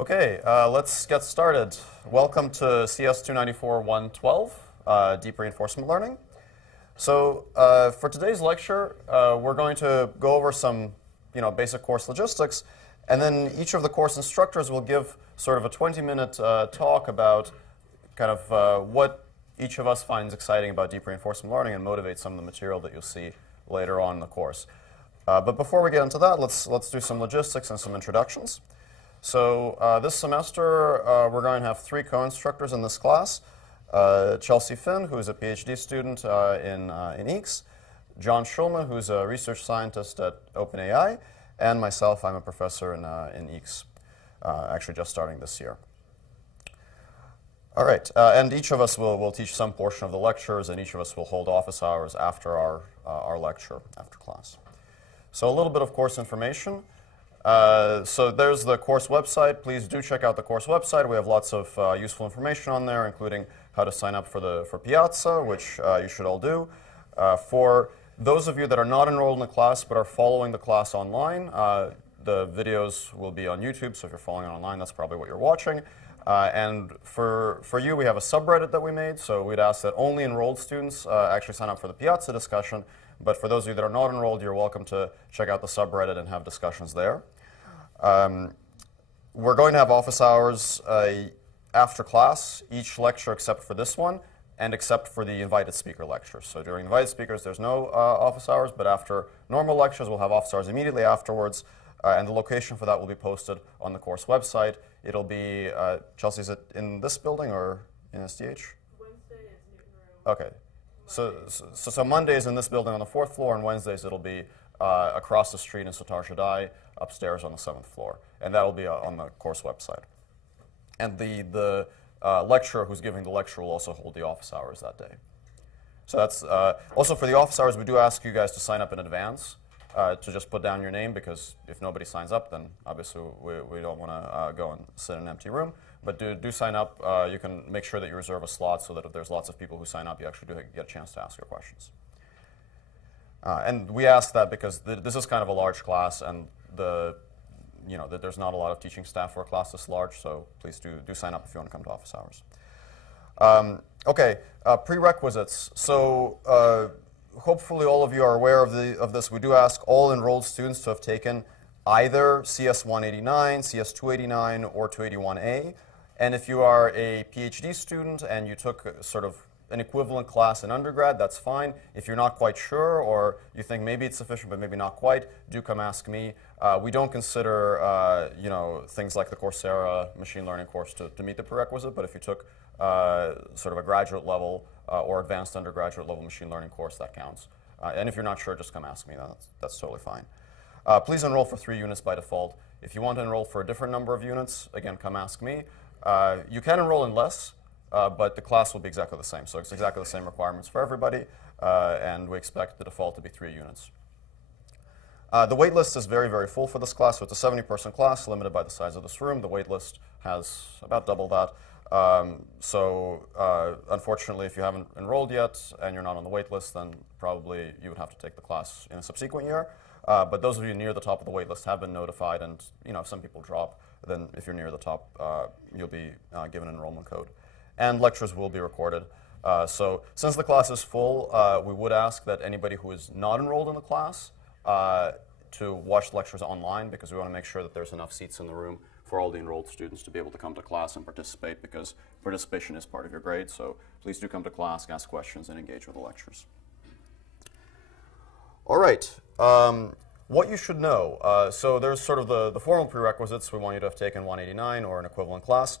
Okay, let's get started. Welcome to CS294-112, Deep Reinforcement Learning. So for today's lecture, we're going to go over some basic course logistics, and then each of the course instructors will give sort of a 20-minute talk about kind of what each of us finds exciting about deep reinforcement learning and motivate some of the material that you'll see later on in the course. But before we get into that, let's do some logistics and some introductions. So this semester, we're going to have 3 co-instructors in this class. Chelsea Finn, who is a PhD student in EECS, John Schulman, who's a research scientist at OpenAI, and myself, I'm a professor in EECS, actually just starting this year. All right, and each of us will teach some portion of the lectures, and each of us will hold office hours after our lecture, after class. So a little bit of course information. So there's the course website. Please do check out the course website. We have lots of useful information on there, including how to sign up for Piazza, which you should all do. For those of you that are not enrolled in the class but are following the class online, the videos will be on YouTube, so if you're following it online, that's probably what you're watching. And for you, we have a subreddit that we made, so we'd ask that only enrolled students actually sign up for the Piazza discussion. But for those of you that are not enrolled, you're welcome to check out the subreddit and have discussions there. We're going to have office hours after class, each lecture except for this one, and except for the invited speaker lectures. So during invited speakers, there's no office hours, but after normal lectures, we'll have office hours immediately afterwards, and the location for that will be posted on the course website. It'll be, Chelsea, is it in this building or in SDH? Wednesday is Newton Room. Okay. So Mondays in this building on the 4th floor, and Wednesdays it'll be across the street in Satar Shadai, upstairs on the 7th floor. And that'll be on the course website. And the lecturer who's giving the lecture will also hold the office hours that day. So that's also for the office hours, we do ask you guys to sign up in advance, to just put down your name, because if nobody signs up, then obviously we don't want to go and sit in an empty room. But do sign up. You can make sure that you reserve a slot so that if there's lots of people who sign up, you actually do get a chance to ask your questions. And we ask that because this is kind of a large class, and there's not a lot of teaching staff for a class this large, so please do sign up if you want to come to office hours. Okay, prerequisites. So hopefully all of you are aware of this. We do ask all enrolled students to have taken either CS189, CS289, or 281A. And if you are a PhD student and you took sort of an equivalent class in undergrad, that's fine. If you're not quite sure, or you think maybe it's sufficient but maybe not quite, do come ask me. We don't consider things like the Coursera machine learning course to meet the prerequisite, but if you took sort of a graduate level or advanced undergraduate level machine learning course, that counts. And if you're not sure, just come ask me. That's totally fine. Please enroll for 3 units by default. If you want to enroll for a different number of units, again, come ask me. You can enroll in less, but the class will be exactly the same. So it's exactly the same requirements for everybody, and we expect the default to be 3 units. The wait list is very, very full for this class, so it's a 70-person class, limited by the size of this room. The wait list has about double that. Unfortunately, if you haven't enrolled yet and you're not on the wait list, then probably you would have to take the class in a subsequent year. But those of you near the top of the wait list have been notified, and if some people drop, then if you're near the top, you'll be given an enrollment code. And lectures will be recorded. So since the class is full, we would ask that anybody who is not enrolled in the class to watch lectures online, because we want to make sure that there's enough seats in the room for all the enrolled students to be able to come to class and participate, because participation is part of your grade. So please do come to class, ask questions, and engage with the lectures. All right. What you should know. So there's sort of the formal prerequisites. We want you to have taken 189 or an equivalent class.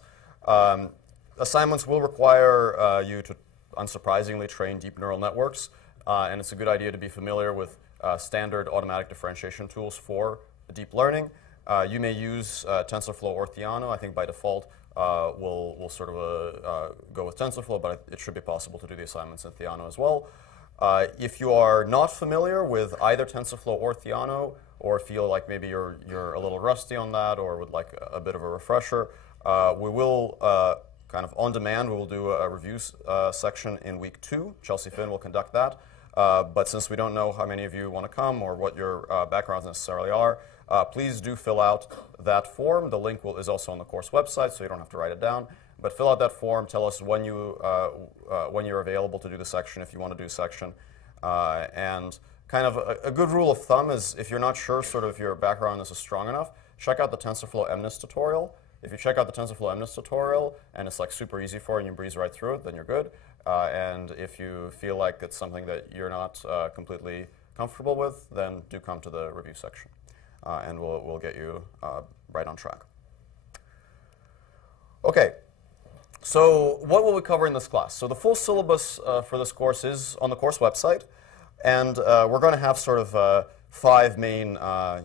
Assignments will require you to, unsurprisingly, train deep neural networks. And it's a good idea to be familiar with standard automatic differentiation tools for deep learning. You may use TensorFlow or Theano. I think by default we'll sort of go with TensorFlow, but it should be possible to do the assignments in Theano as well. If you are not familiar with either TensorFlow or Theano, or feel like maybe you're a little rusty on that, or would like a bit of a refresher, we will kind of on demand, we will do a review section in week 2. Chelsea Finn will conduct that. But since we don't know how many of you want to come or what your backgrounds necessarily are, please do fill out that form. The link is also on the course website, so you don't have to write it down. But fill out that form. Tell us when you're available to do the section, if you want to do a section. And kind of a good rule of thumb is if you're not sure sort of if your background on this is strong enough, check out the TensorFlow MNIST tutorial. If you check out the TensorFlow MNIST tutorial and it's like super easy for you and you breeze right through it, then you're good. And if you feel like it's something that you're not completely comfortable with, then do come to the review section. And we'll get you right on track. OK, so what will we cover in this class? So the full syllabus for this course is on the course website. And we're going to have sort of 5 main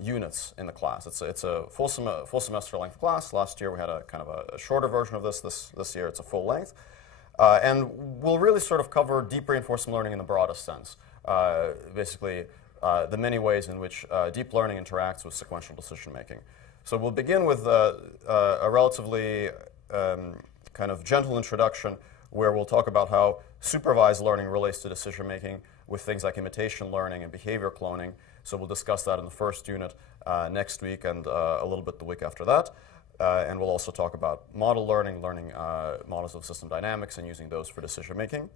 units in the class. It's a full semester length class. Last year we had a kind of a shorter version of this. This year it's a full length. And we'll really sort of cover deep reinforcement learning in the broadest sense. Basically, the many ways in which deep learning interacts with sequential decision making. So we'll begin with a relatively kind of gentle introduction where we'll talk about how supervised learning relates to decision making with things like imitation learning and behavior cloning. So we'll discuss that in the first unit next week and a little bit the week after that. And we'll also talk about model learning, models of system dynamics and using those for decision making.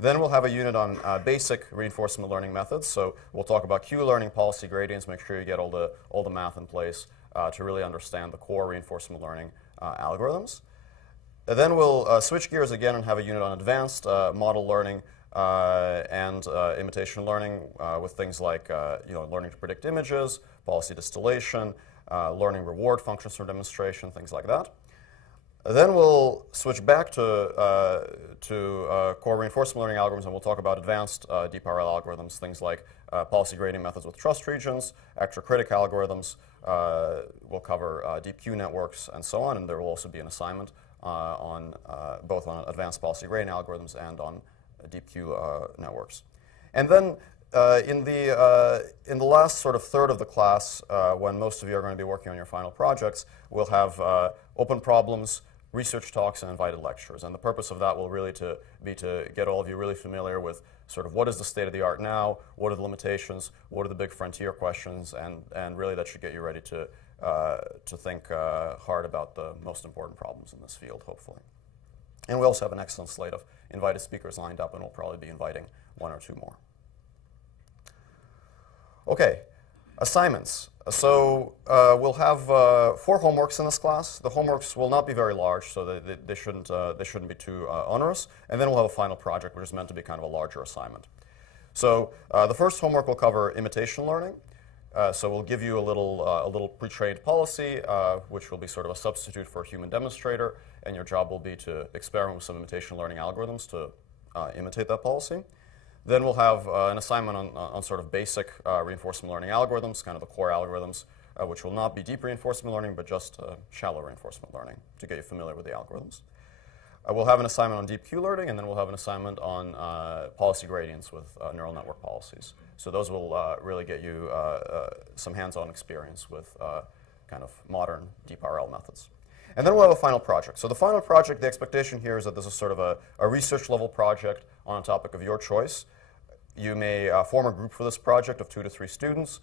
Then we'll have a unit on basic reinforcement learning methods. So we'll talk about Q-learning policy gradients, make sure you get all the math in place to really understand the core reinforcement learning algorithms. Then we'll switch gears again and have a unit on advanced model learning and imitation learning with things like learning to predict images, policy distillation, learning reward functions for demonstration, things like that. Then we'll switch back to core reinforcement learning algorithms, and we'll talk about advanced deep RL algorithms, things like policy grading methods with trust regions, actor-critic algorithms. We'll cover deep Q networks and so on, and there will also be an assignment on both on advanced policy grading algorithms and on deep Q networks. And then in the last sort of third of the class, when most of you are going to be working on your final projects, we'll have open problems, research talks, and invited lectures. And the purpose of that will really be to get all of you really familiar with sort of what is the state of the art now, what are the limitations, what are the big frontier questions, and really that should get you ready to think hard about the most important problems in this field, hopefully. And we also have an excellent slate of invited speakers lined up, and we'll probably be inviting 1 or 2 more. OK, assignments. So we'll have 4 homeworks in this class. The homeworks will not be very large, so they shouldn't be too onerous. And then we'll have a final project, which is meant to be kind of a larger assignment. So the first homework will cover imitation learning. So we'll give you a little pre-trained policy, which will be sort of a substitute for a human demonstrator, and your job will be to experiment with some imitation learning algorithms to imitate that policy. Then we'll have an assignment on sort of basic reinforcement learning algorithms, kind of the core algorithms, which will not be deep reinforcement learning, but just shallow reinforcement learning to get you familiar with the algorithms. We'll have an assignment on deep Q learning, and then we'll have an assignment on policy gradients with neural network policies. So those will really get you some hands-on experience with kind of modern deep RL methods. And then we'll have a final project. So the final project, the expectation here is that this is sort of a research level project on a topic of your choice. You may form a group for this project of 2 to 3 students.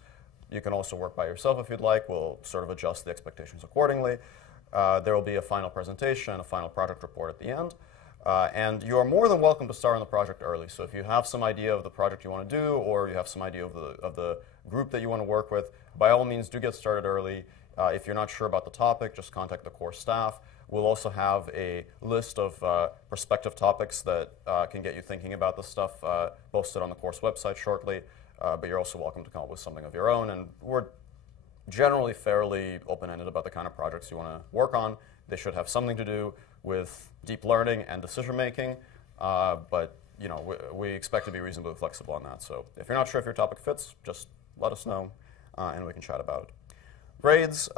You can also work by yourself if you'd like. We'll sort of adjust the expectations accordingly. There will be a final presentation, a final project report at the end. And you are more than welcome to start on the project early. So if you have some idea of the project you want to do, or you have some idea of the group that you want to work with, by all means, do get started early. If you're not sure about the topic, just contact the core staff. We'll also have a list of prospective topics that can get you thinking about this stuff posted on the course website shortly. But you're also welcome to come up with something of your own. And we're generally fairly open-ended about the kind of projects you want to work on. They should have something to do with deep learning and decision-making. But we expect to be reasonably flexible on that. So if you're not sure if your topic fits, just let us know, and we can chat about it. Grades,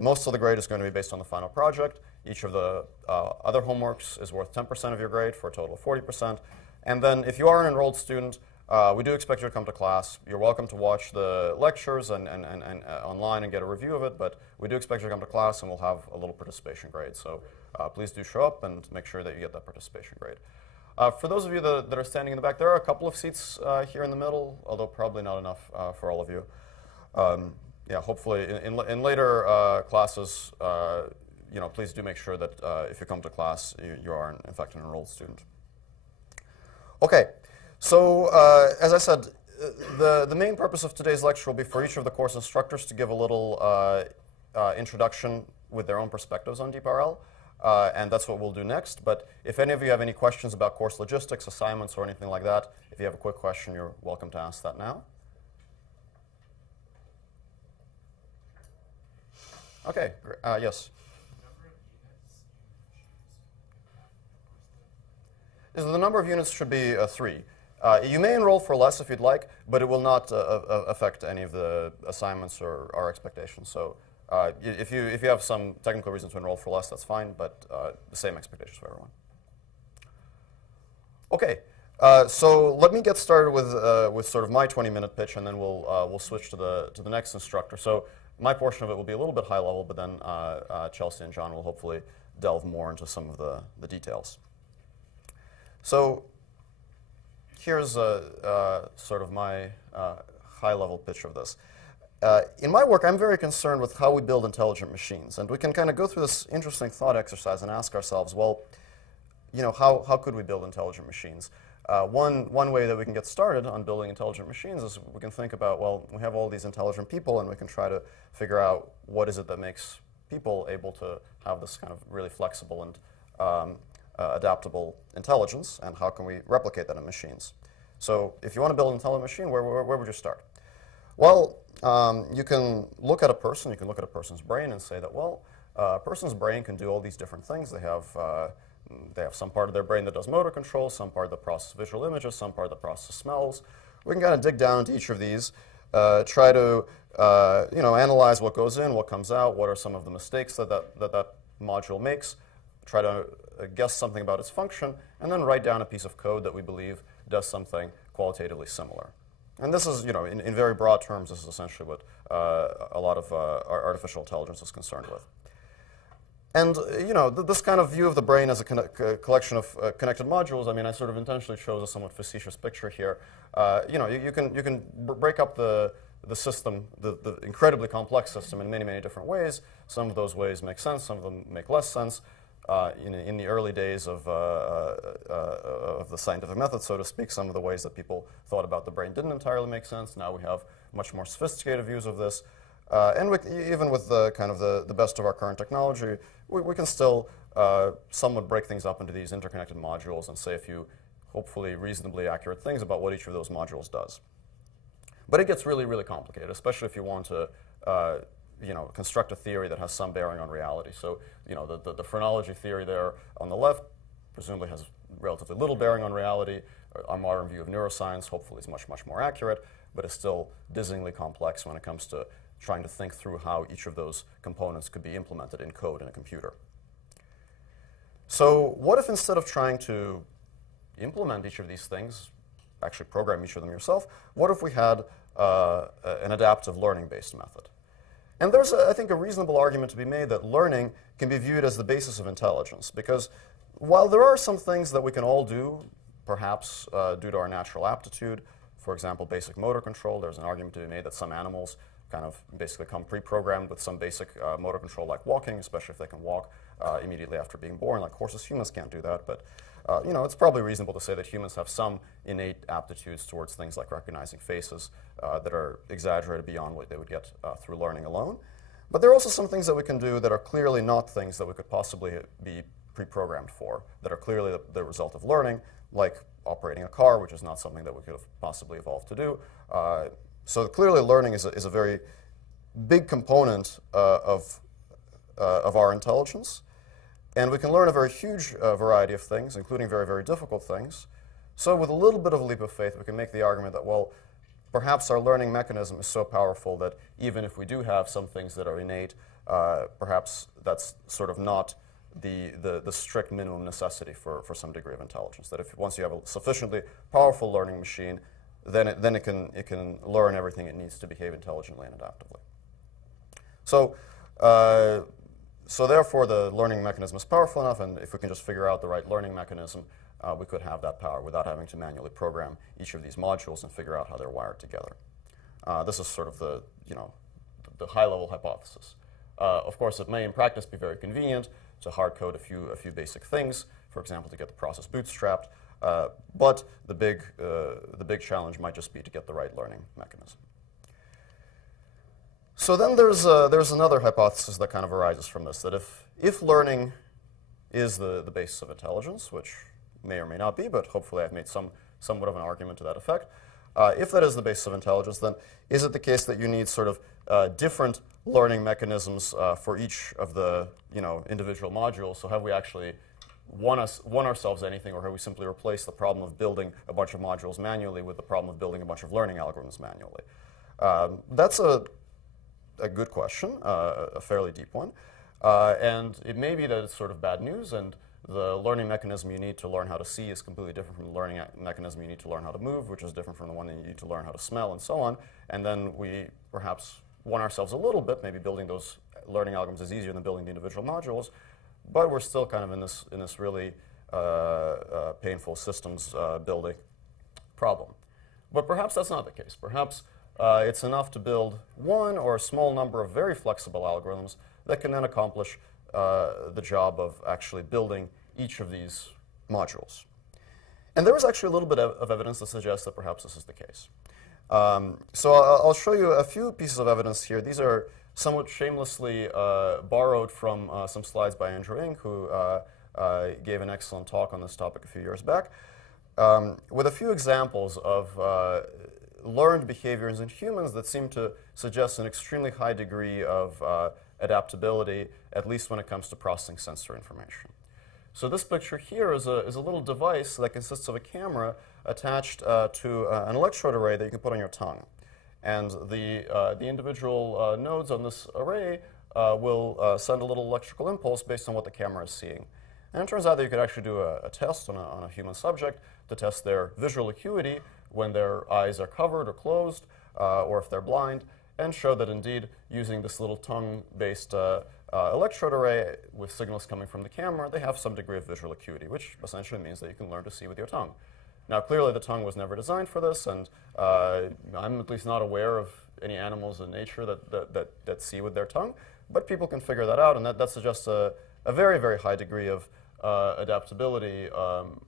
most of the grade is going to be based on the final project. Each of the other homeworks is worth 10% of your grade for a total of 40%. And then if you are an enrolled student, we do expect you to come to class. You're welcome to watch the lectures and online and get a review of it, but we do expect you to come to class, and we'll have a little participation grade. So please do show up and make sure that you get that participation grade. For those of you that are standing in the back, there are a couple of seats here in the middle, although probably not enough for all of you. Yeah, hopefully in later classes, please do make sure that if you come to class, you are in fact an enrolled student. Okay, so as I said, the main purpose of today's lecture will be for each of the course instructors to give a little introduction with their own perspectives on DeepRL. And that's what we'll do next. But if any of you have any questions about course logistics, assignments, or anything like that, if you have a quick question, you're welcome to ask that now. Okay, yes? The number of units should be 3. You may enroll for less if you'd like, but it will not affect any of the assignments or our expectations. So if you have some technical reason to enroll for less, that's fine, but the same expectations for everyone. Okay, so let me get started with sort of my 20-minute pitch, and then we'll switch to the next instructor. So my portion of it will be a little bit high level, but then Chelsea and John will hopefully delve more into some of the details. So here's sort of my high-level pitch of this. In my work, I'm very concerned with how we build intelligent machines. And we can kind of go through this interesting thought exercise and ask ourselves, well, how could we build intelligent machines? One way that we can get started on building intelligent machines is we can think about, well, we have all these intelligent people, and we can try to figure out what is it that makes people able to have this kind of really flexible and adaptable intelligence, and how can we replicate that in machines? So if you want to build an intelligent machine, where would you start? Well, you can look at a person, you can look at a person's brain and say that, well, a person's brain can do all these different things. They have some part of their brain that does motor control, some part that processes visual images, some part that processes smells. We can kind of dig down into each of these, try to analyze what goes in, what comes out, what are some of the mistakes that module makes, try to guess something about its function, and then write down a piece of code that we believe does something qualitatively similar. And this is, in very broad terms, this is essentially what a lot of our artificial intelligence is concerned with. And, this kind of view of the brain as a collection of connected modules, I sort of intentionally chose a somewhat facetious picture here. You can break up the system, the incredibly complex system, in many, many different ways. Some of those ways make sense, some of them make less sense. In the early days of the scientific method, so to speak, some of the ways that people thought about the brain didn't entirely make sense. Now we have much more sophisticated views of this. And even with the best of our current technology, we can still somewhat break things up into these interconnected modules and say a few hopefully reasonably accurate things about what each of those modules does. But it gets really, really complicated, especially if you want to construct a theory that has some bearing on reality. So, the phrenology theory there on the left presumably has relatively little bearing on reality. Our modern view of neuroscience hopefully is much, much more accurate, but it's still dizzyingly complex when it comes to trying to think through how each of those components could be implemented in code in a computer. So what if instead of trying to implement each of these things, actually program each of them yourself, what if we had an adaptive learning-based method? And there's, I think, a reasonable argument to be made that learning can be viewed as the basis of intelligence, because while there are some things that we can all do, perhaps due to our natural aptitude, for example, basic motor control, there's an argument to be made that some animals kind of basically come pre-programmed with some basic motor control like walking, especially if they can walk immediately after being born. Like horses, humans can't do that, but it's probably reasonable to say that humans have some innate aptitudes towards things like recognizing faces that are exaggerated beyond what they would get through learning alone. But there are also some things that we can do that are clearly not things that we could possibly be pre-programmed for, that are clearly the result of learning, like operating a car, which is not something that we could have possibly evolved to do. So clearly learning is a very big component of our intelligence. And we can learn a very huge variety of things, including very, very difficult things. So with a little bit of a leap of faith, we can make the argument that, well, perhaps our learning mechanism is so powerful that even if we do have some things that are innate, perhaps that's sort of not the strict minimum necessity for some degree of intelligence. That if once you have a sufficiently powerful learning machine, then it can learn everything it needs to behave intelligently and adaptively. So therefore, the learning mechanism is powerful enough, and if we can just figure out the right learning mechanism, we could have that power without having to manually program each of these modules and figure out how they're wired together. This is sort of the high-level hypothesis. Of course, it may in practice be very convenient to hard code a few basic things, for example, to get the process bootstrapped. But the big challenge might just be to get the right learning mechanism. So then there's another hypothesis that kind of arises from this, that if learning is the basis of intelligence, which may or may not be, but hopefully I've made somewhat of an argument to that effect. If that is the basis of intelligence, then is it the case that you need sort of different learning mechanisms for each of the individual modules? So have we actually won ourselves anything, or have we simply replaced the problem of building a bunch of modules manually with the problem of building a bunch of learning algorithms manually? That's a good question, a fairly deep one. And it may be that it's sort of bad news, and the learning mechanism you need to learn how to see is completely different from the learning mechanism you need to learn how to move, which is different from the one that you need to learn how to smell, and so on. And then we perhaps won ourselves a little bit. Maybe building those learning algorithms is easier than building the individual modules, but we're still kind of in this really painful systems building problem. But perhaps that's not the case. Perhaps it's enough to build one or a small number of very flexible algorithms that can then accomplish the job of actually building each of these modules. And there is actually a little bit of evidence that suggests that perhaps this is the case. So I'll show you a few pieces of evidence here. These are somewhat shamelessly borrowed from some slides by Andrew Ng, who gave an excellent talk on this topic a few years back, with a few examples of learned behaviors in humans that seem to suggest an extremely high degree of adaptability, at least when it comes to processing sensory information. So this picture here is a little device that consists of a camera attached to an electrode array that you can put on your tongue. And the individual nodes on this array will send a little electrical impulse based on what the camera is seeing. And it turns out that you could actually do a test on a human subject to test their visual acuity when their eyes are covered or closed, or if they're blind, and show that indeed using this little tongue-based electrode array with signals coming from the camera, they have some degree of visual acuity, which essentially means that you can learn to see with your tongue. Now, clearly the tongue was never designed for this, and I'm at least not aware of any animals in nature that see with their tongue, but people can figure that out, and that suggests a very, very high degree of adaptability,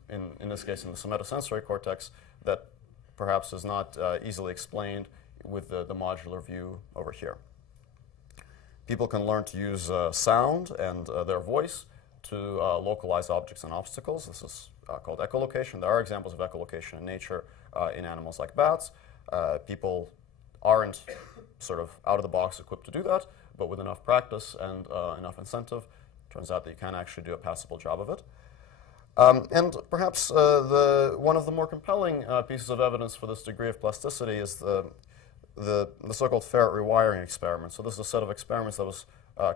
in this case in the somatosensory cortex, that perhaps is not easily explained with the modular view over here. People can learn to use sound and their voice to localize objects and obstacles. This is called echolocation. There are examples of echolocation in nature in animals like bats. People aren't sort of out of the box equipped to do that, but with enough practice and enough incentive, turns out that you can actually do a passable job of it. And perhaps one of the more compelling pieces of evidence for this degree of plasticity is the so-called ferret rewiring experiment. So this is a set of experiments that was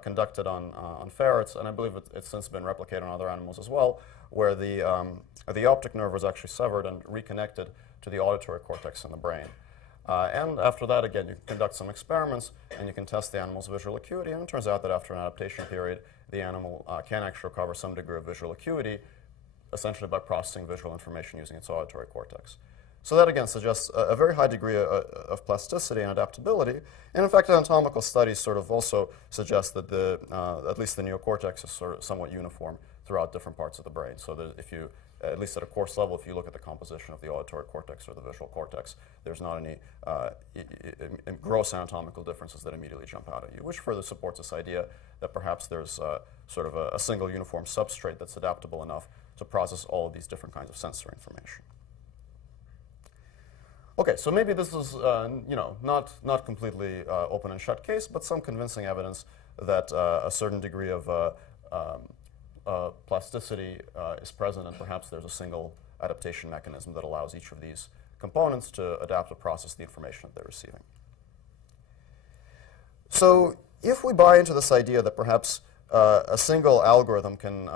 conducted on ferrets, and I believe it's since been replicated on other animals as well, where the optic nerve was actually severed and reconnected to the auditory cortex in the brain. And after that, again, you conduct some experiments, and you can test the animal's visual acuity, and it turns out that after an adaptation period, the animal can actually recover some degree of visual acuity, essentially by processing visual information using its auditory cortex. So that, again, suggests a very high degree of plasticity and adaptability. And in fact, anatomical studies sort of also suggest that at least the neocortex is sort of somewhat uniform throughout different parts of the brain. So that if you, at least at a coarse level, if you look at the composition of the auditory cortex or the visual cortex, there's not any gross anatomical differences that immediately jump out at you, which further supports this idea that perhaps there's sort of a single uniform substrate that's adaptable enough to process all of these different kinds of sensory information. Okay, so maybe this is not completely open and shut case, but some convincing evidence that a certain degree of plasticity is present, and perhaps there's a single adaptation mechanism that allows each of these components to adapt to process the information that they're receiving. So if we buy into this idea that perhaps a single algorithm can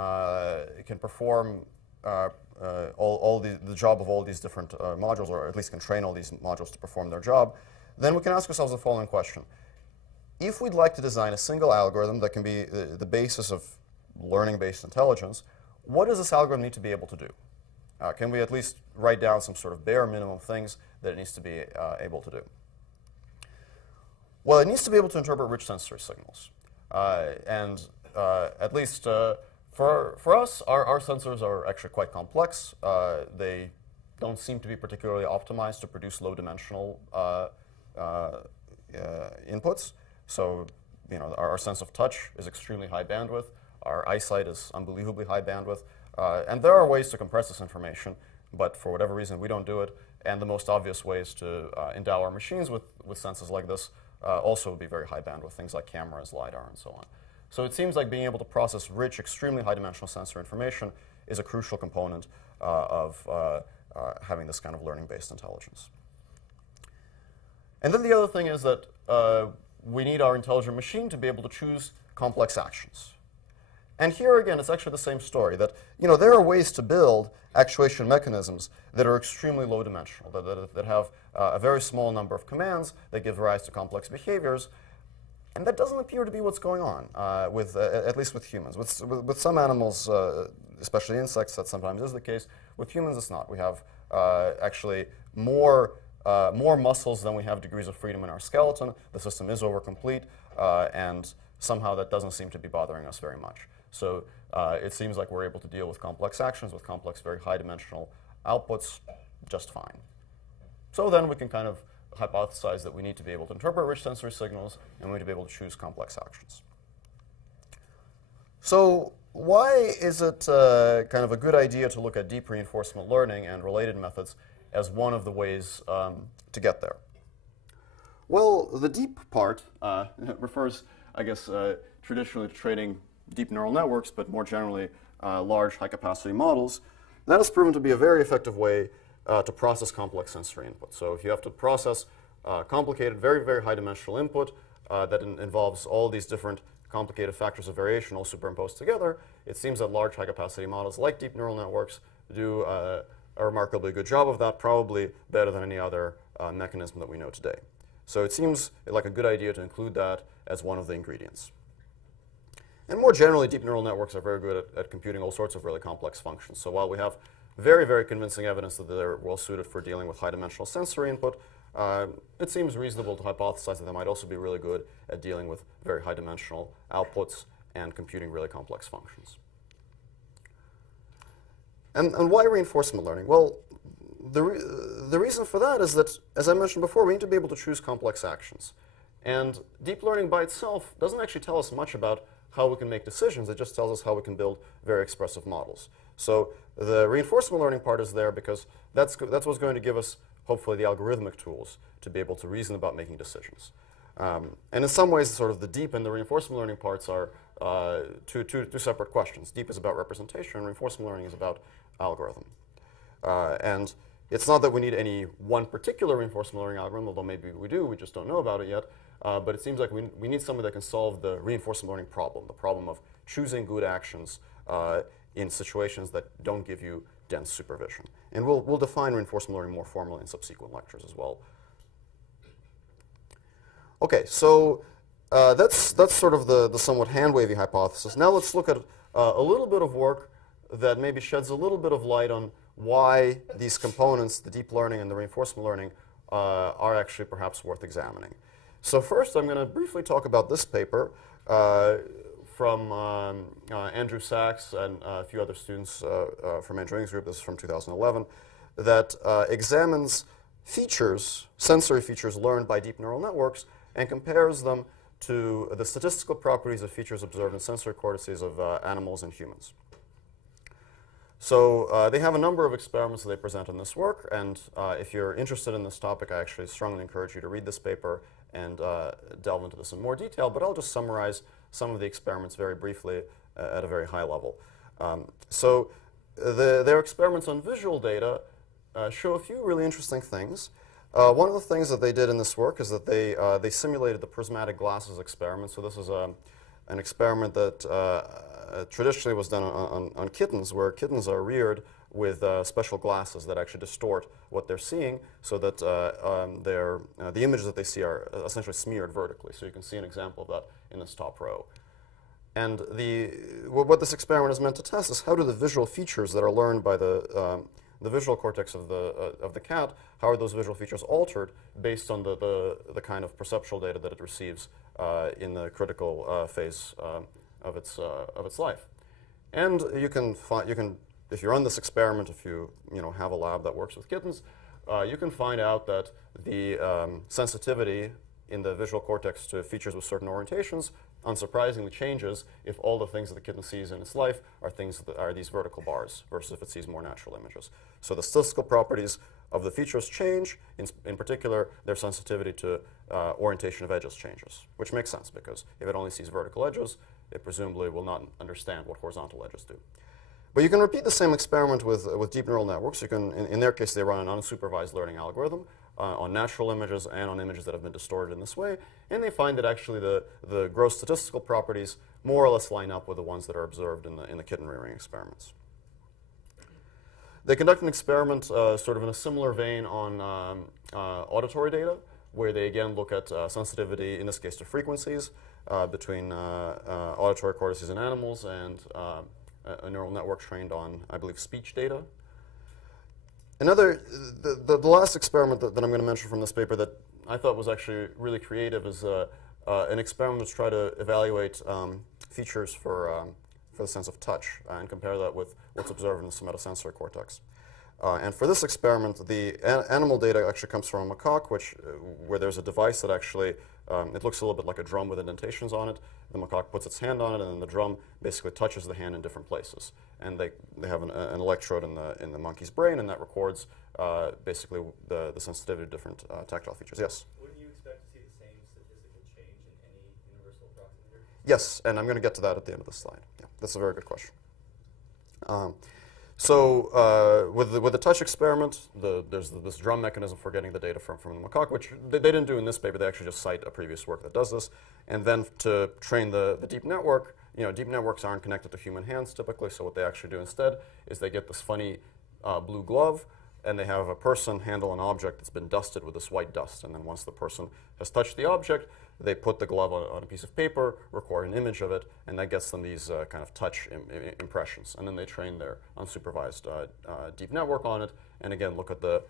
perform the job of all these different modules, or at least can train all these modules to perform their job, then we can ask ourselves the following question. If we'd like to design a single algorithm that can be the basis of learning-based intelligence, what does this algorithm need to be able to do? Can we at least write down some sort of bare minimum things that it needs to be able to do? Well, it needs to be able to interpret rich sensory signals. At least for us, our sensors are actually quite complex. They don't seem to be particularly optimized to produce low-dimensional inputs. So, our sense of touch is extremely high bandwidth. Our eyesight is unbelievably high bandwidth. And there are ways to compress this information, but for whatever reason, we don't do it. And the most obvious ways to endow our machines with senses like this also would be very high bandwidth, things like cameras, LiDAR, and so on. So it seems like being able to process rich, extremely high-dimensional sensor information is a crucial component of having this kind of learning-based intelligence. And then the other thing is that we need our intelligent machine to be able to choose complex actions. And here again, it's actually the same story, that there are ways to build actuation mechanisms that are extremely low-dimensional, that have a very small number of commands that give rise to complex behaviors. And that doesn't appear to be what's going on, at least with humans. With some animals, especially insects, that sometimes is the case. With humans, it's not. We have actually more muscles than we have degrees of freedom in our skeleton. The system is overcomplete, and somehow that doesn't seem to be bothering us very much. So it seems like we're able to deal with complex actions, with complex, very high-dimensional outputs just fine. So then we can kind of hypothesize that we need to be able to interpret rich sensory signals, and we need to be able to choose complex actions. So why is it kind of a good idea to look at deep reinforcement learning and related methods as one of the ways to get there? Well, the deep part refers, I guess, traditionally to training deep neural networks, but more generally large high-capacity models. That has proven to be a very effective way to process complex sensory input. So if you have to process complicated, very, very high-dimensional input that involves all these different complicated factors of variation all superimposed together, it seems that large high-capacity models like deep neural networks do a remarkably good job of that, probably better than any other mechanism that we know today. So it seems like a good idea to include that as one of the ingredients. And more generally, deep neural networks are very good at computing all sorts of really complex functions. So while we have very, very convincing evidence that they're well suited for dealing with high-dimensional sensory input, it seems reasonable to hypothesize that they might also be really good at dealing with very high-dimensional outputs and computing really complex functions. And why reinforcement learning? Well, the reason for that is that, as I mentioned before, we need to be able to choose complex actions. And deep learning by itself doesn't actually tell us much about how we can make decisions. It just tells us how we can build very expressive models. So the reinforcement learning part is there because that's what's going to give us, hopefully, the algorithmic tools to be able to reason about making decisions. And in some ways, sort of the deep and the reinforcement learning parts are two separate questions. Deep is about representation, and reinforcement learning is about algorithm. And it's not that we need any one particular reinforcement learning algorithm, although maybe we do, we just don't know about it yet. But it seems like we need something that can solve the reinforcement learning problem, the problem of choosing good actions in situations that don't give you dense supervision. And we'll define reinforcement learning more formally in subsequent lectures as well. Okay, so that's sort of the somewhat hand-wavy hypothesis. Now let's look at a little bit of work that maybe sheds a little bit of light on why these components, the deep learning and the reinforcement learning, are actually perhaps worth examining. So first, I'm going to briefly talk about this paper from Andrew Sachs and a few other students from engineering group. This is from 2011, that examines features, sensory features learned by deep neural networks, and compares them to the statistical properties of features observed in sensory cortices of animals and humans. So they have a number of experiments that they present in this work, and if you're interested in this topic, I actually strongly encourage you to read this paper and delve into this in more detail, but I'll just summarize some of the experiments very briefly at a very high level. So their experiments on visual data show a few really interesting things. One of the things that they did in this work is that they simulated the prismatic glasses experiment. So this is an experiment that traditionally was done on kittens, where kittens are reared with special glasses that actually distort what they're seeing, so that the images that they see are essentially smeared vertically. So you can see an example of that in this top row. And what this experiment is meant to test is how do the visual features that are learned by the the visual cortex of the cat, how are those visual features altered based on the kind of perceptual data that it receives in the critical phase of its life. And you can if you run this experiment, if you have a lab that works with kittens, you can find out that the sensitivity in the visual cortex to features with certain orientations unsurprisingly changes if all the things that the kitten sees in its life are these vertical bars versus if it sees more natural images. So the statistical properties of the features change. In particular, their sensitivity to orientation of edges changes, which makes sense because if it only sees vertical edges, it presumably will not understand what horizontal edges do. But you can repeat the same experiment with deep neural networks. You can, in their case, they run an unsupervised learning algorithm on natural images and on images that have been distorted in this way, and they find that actually the gross statistical properties more or less line up with the ones that are observed in the kitten rearing experiments. They conduct an experiment sort of in a similar vein on auditory data, where they again look at sensitivity, in this case to frequencies, between auditory cortices in animals and a neural network trained on, I believe, speech data. The last experiment that I'm going to mention from this paper that I thought was actually really creative is an experiment to try to evaluate features for the sense of touch and compare that with what's observed in the somatosensory cortex. And for this experiment, the animal data actually comes from a macaque, where there's a device that actually, it looks a little bit like a drum with indentations on it. The macaque puts its hand on it, and then the drum basically touches the hand in different places. And they have an electrode in the monkey's brain, and that records basically the sensitivity to different tactile features. Yes? Wouldn't you expect to see the same statistical change in any universal approximator? Yes, and I'm going to get to that at the end of the slide. Yeah, that's a very good question. So with the touch experiment, there's this drum mechanism for getting the data from the macaque, which they didn't do in this paper. They actually just cite a previous work that does this. And then to train the deep network, deep networks aren't connected to human hands typically, so what they actually do instead is they get this funny blue glove, and they have a person handle an object that's been dusted with this white dust. And then once the person has touched the object, they put the glove on a piece of paper, record an image of it, and that gets them these kind of touch impressions. And then they train their unsupervised deep network on it, and again, look at the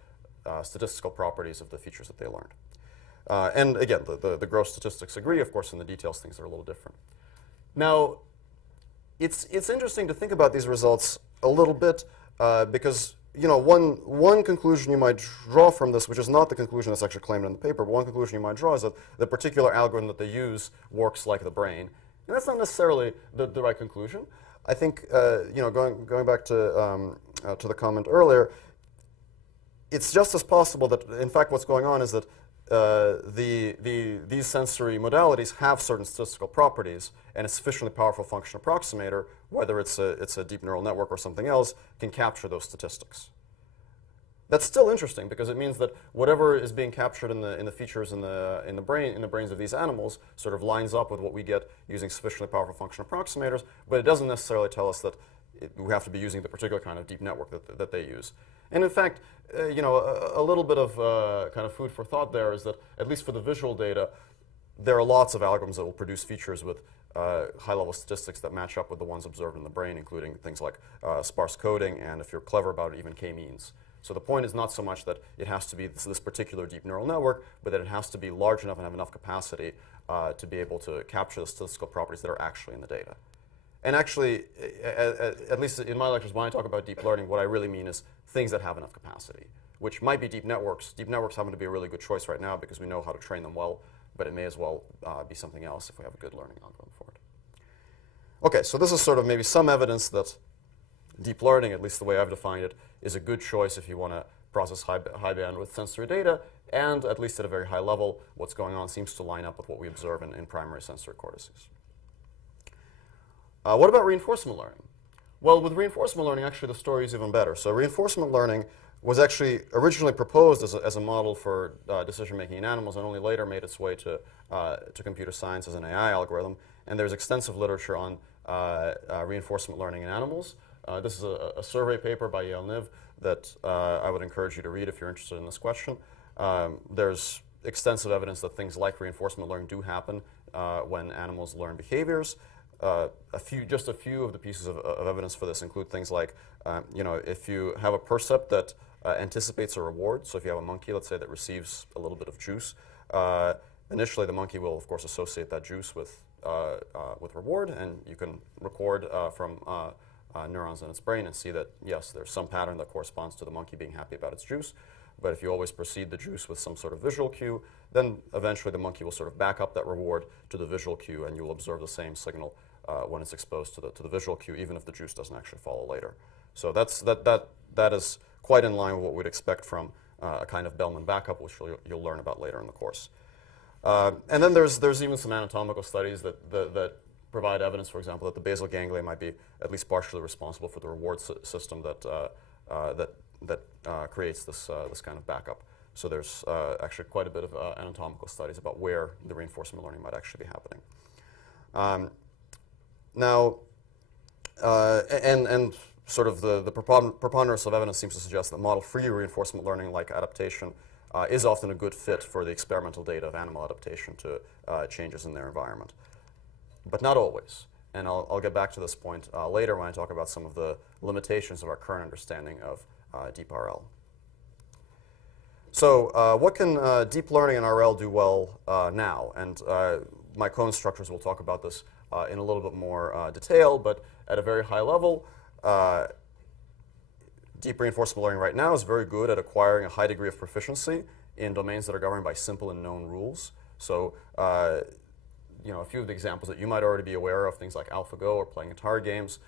statistical properties of the features that they learned. And again, the gross statistics agree. Of course, in the details, things are a little different. Now, it's interesting to think about these results a little bit because one conclusion you might draw from this, which is not the conclusion that's actually claimed in the paper, but one conclusion you might draw is that the particular algorithm that they use works like the brain. And that's not necessarily the right conclusion. I think, going back to the comment earlier, it's just as possible that, in fact, what's going on is that these sensory modalities have certain statistical properties, and a sufficiently powerful function approximator, whether it's a deep neural network or something else, can capture those statistics. That's still interesting because it means that whatever is being captured in the features in the brains of these animals sort of lines up with what we get using sufficiently powerful function approximators, but it doesn't necessarily tell us that we have to be using the particular kind of deep network that they use. And in fact, a little bit of kind of food for thought there is that, at least for the visual data, there are lots of algorithms that will produce features with high-level statistics that match up with the ones observed in the brain, including things like sparse coding, and if you're clever about it, even k-means. So the point is not so much that it has to be this particular deep neural network, but that it has to be large enough and have enough capacity to be able to capture the statistical properties that are actually in the data. And actually, at least in my lectures, when I talk about deep learning, what I really mean is things that have enough capacity, which might be deep networks. Deep networks happen to be a really good choice right now because we know how to train them well, but it may as well be something else if we have a good learning algorithm for it. OK, so this is sort of maybe some evidence that deep learning, at least the way I've defined it, is a good choice if you want to process high bandwidth sensory data, and at least at a very high level, what's going on seems to line up with what we observe in primary sensory cortices. What about reinforcement learning? Well, with reinforcement learning, actually, the story is even better. So reinforcement learning was actually originally proposed as a model for decision-making in animals, and only later made its way to computer science as an AI algorithm. And there's extensive literature on reinforcement learning in animals. This is a survey paper by Yale Niv that I would encourage you to read if you're interested in this question. There's extensive evidence that things like reinforcement learning do happen when animals learn behaviors. just a few of the pieces of evidence for this include things like, if you have a percept that anticipates a reward, so if you have a monkey, let's say, that receives a little bit of juice, initially the monkey will, of course, associate that juice with reward, and you can record from neurons in its brain and see that, yes, there's some pattern that corresponds to the monkey being happy about its juice. But if you always precede the juice with some sort of visual cue, then eventually the monkey will sort of back up that reward to the visual cue, and you will observe the same signal when it's exposed to the visual cue, even if the juice doesn't actually follow later. So that is quite in line with what we'd expect from a kind of Bellman backup, which you'll learn about later in the course. And then there's even some anatomical studies that provide evidence, for example, that the basal ganglia might be at least partially responsible for the reward system that creates this kind of backup. So there's actually quite a bit of anatomical studies about where the reinforcement learning might actually be happening. And sort of the preponderance of evidence seems to suggest that model-free reinforcement learning, like adaptation, is often a good fit for the experimental data of animal adaptation to changes in their environment. But not always. And I'll get back to this point later when I talk about some of the limitations of our current understanding of deep RL. So what can deep learning and RL do well now? And my co-instructors will talk about this in a little bit more detail, but at a very high level, deep reinforcement learning right now is very good at acquiring a high degree of proficiency in domains that are governed by simple and known rules. So a few of the examples that you might already be aware of, things like AlphaGo or playing Atari games,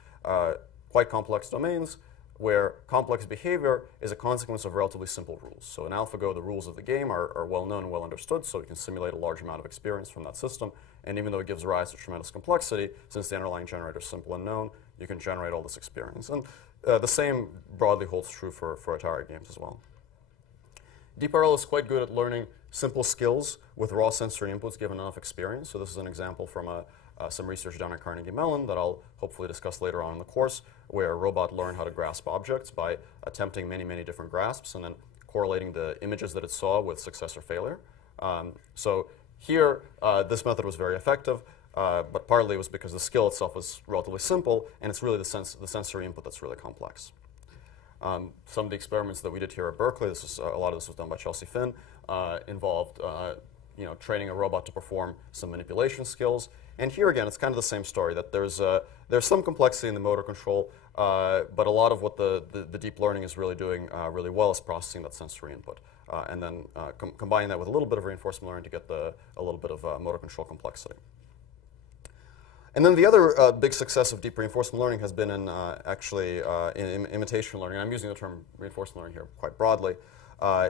quite complex domains where complex behavior is a consequence of relatively simple rules. So in AlphaGo, the rules of the game are well known and well understood, so you can simulate a large amount of experience from that system. And even though it gives rise to tremendous complexity, since the underlying generator is simple and known, you can generate all this experience. And the same broadly holds true for Atari games as well. DeepRL is quite good at learning simple skills with raw sensory inputs given enough experience. So this is an example from some research done at Carnegie Mellon that I'll hopefully discuss later on in the course, where a robot learned how to grasp objects by attempting many, many different grasps and then correlating the images that it saw with success or failure. So here, this method was very effective, but partly it was because the skill itself was relatively simple, and it's really the sensory input that's really complex. Some of the experiments that we did here at Berkeley, a lot of this was done by Chelsea Finn, involved training a robot to perform some manipulation skills. And here again, it's kind of the same story, that there's some complexity in the motor control, but a lot of what the deep learning is really doing really well is processing that sensory input. And then combining that with a little bit of reinforcement learning to get a little bit of motor control complexity. And then the other big success of deep reinforcement learning has been in in imitation learning. I'm using the term reinforcement learning here quite broadly,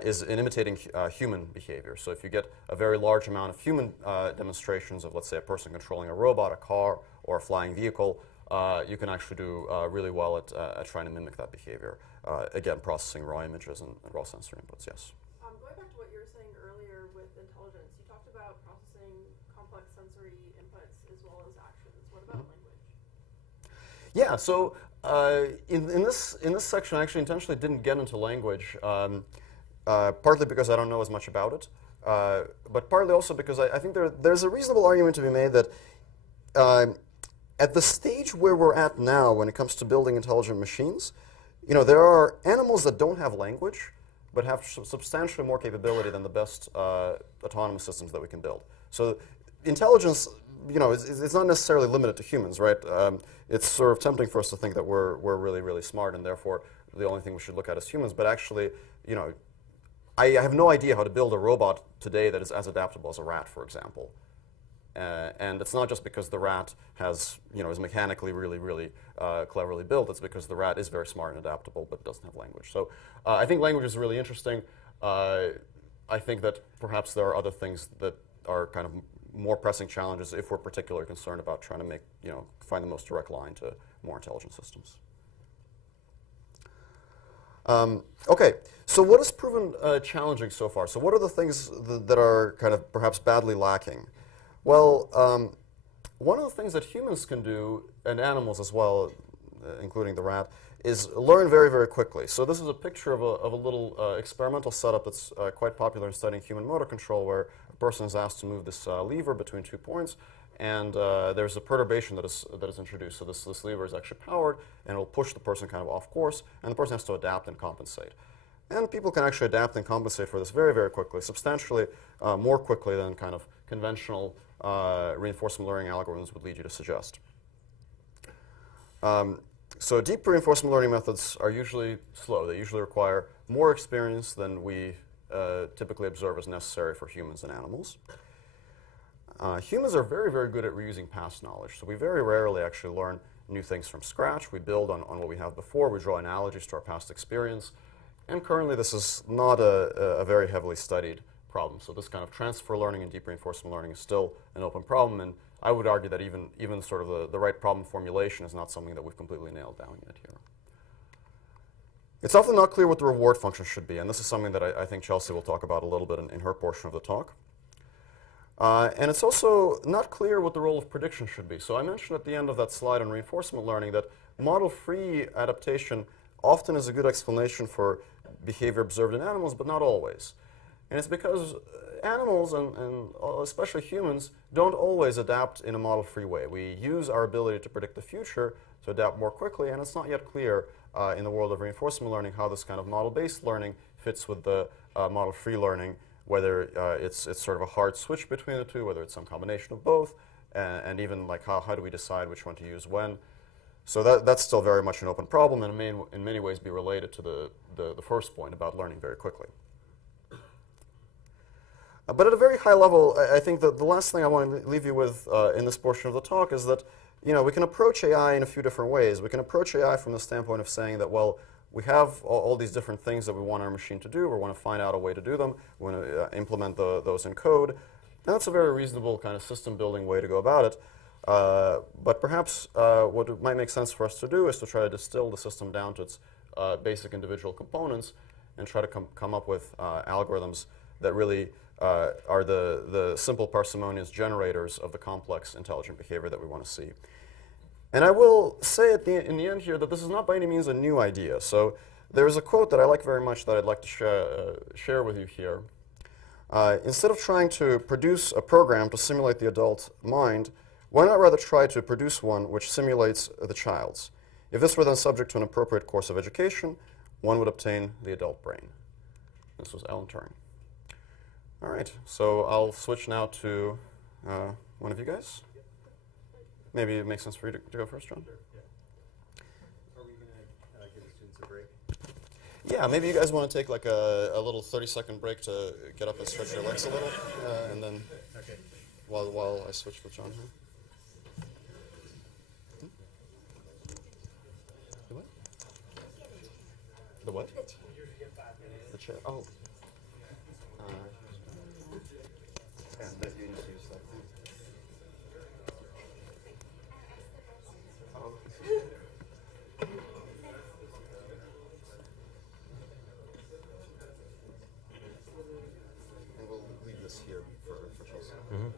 is in imitating human behavior. So if you get a very large amount of human demonstrations of, let's say, a person controlling a robot, a car, or a flying vehicle, you can actually do really well at trying to mimic that behavior. Again, processing raw images and raw sensory inputs, yes. Going back to what you were saying earlier with intelligence, you talked about processing complex sensory inputs as well as actions. What about language? Yeah, so in this section, I actually intentionally didn't get into language, partly because I don't know as much about it, but partly also because I think there's a reasonable argument to be made that at the stage where we're at now when it comes to building intelligent machines, there are animals that don't have language, but have substantially more capability than the best autonomous systems that we can build. So intelligence, it's not necessarily limited to humans, right? It's sort of tempting for us to think that we're really, really smart, and therefore the only thing we should look at is humans. But actually, I have no idea how to build a robot today that is as adaptable as a rat, for example. And it's not just because the rat is mechanically really, really cleverly built. It's because the rat is very smart and adaptable, but doesn't have language. So I think language is really interesting. I think that perhaps there are other things that are kind of more pressing challenges if we're particularly concerned about trying to find the most direct line to more intelligent systems. Okay, so what has proven challenging so far? So what are the things that are kind of perhaps badly lacking? Well, one of the things that humans can do, and animals as well, including the rat, is learn very, very quickly. So this is a picture of a little experimental setup that's quite popular in studying human motor control, where a person is asked to move this lever between 2 points, and there's a perturbation that is introduced. So this lever is actually powered, and it will push the person kind of off course, and the person has to adapt and compensate. And people can actually adapt and compensate for this very, very quickly, substantially more quickly than kind of conventional reinforcement learning algorithms would lead you to suggest. So deep reinforcement learning methods are usually slow. They usually require more experience than we typically observe as necessary for humans and animals. Humans are very, very good at reusing past knowledge. So we very rarely actually learn new things from scratch. We build on what we have before. We draw analogies to our past experience. And currently, this is not a very heavily studied problem. So this kind of transfer learning and deep reinforcement learning is still an open problem. And I would argue that even sort of the right problem formulation is not something that we've completely nailed down yet here. It's often not clear what the reward function should be. And this is something that I think Chelsea will talk about a little bit in her portion of the talk. And it's also not clear what the role of prediction should be. So I mentioned at the end of that slide on reinforcement learning that model-free adaptation often is a good explanation for behavior observed in animals, but not always. And it's because animals, and especially humans, don't always adapt in a model-free way. We use our ability to predict the future to adapt more quickly, and it's not yet clear in the world of reinforcement learning how this kind of model-based learning fits with the model-free learning, whether it's sort of a hard switch between the two, whether it's some combination of both, and even like how do we decide which one to use when. So that's still very much an open problem, and may in many ways be related to the first point about learning very quickly. But at a very high level, I think that the last thing I want to leave you with in this portion of the talk is that we can approach AI in a few different ways. We can approach AI from the standpoint of saying that, well, we have all these different things that we want our machine to do. We want to find out a way to do them. We want to implement those in code. And that's a very reasonable kind of system building way to go about it. But perhaps what it might make sense for us to do is to try to distill the system down to its basic individual components and try to come up with algorithms that really are the simple parsimonious generators of the complex intelligent behavior that we want to see. And I will say in the end here that this is not by any means a new idea. So there's a quote that I like very much that I'd like to share with you here. Instead of trying to produce a program to simulate the adult mind, why not rather try to produce one which simulates the child's? If this were then subject to an appropriate course of education, one would obtain the adult brain. This was Alan Turing. All right, so I'll switch now to one of you guys. Maybe it makes sense for you to go first, John? Sure, yeah. Are we going to give the students a break? Yeah, maybe you guys want to take like a little 30-second break to get up and stretch your legs a little, and then Okay. while I switch with John here. The what? The what? The chair. Oh. Yeah, but you need to use that thing. And we'll leave this here for Chelsea. Mm-hmm.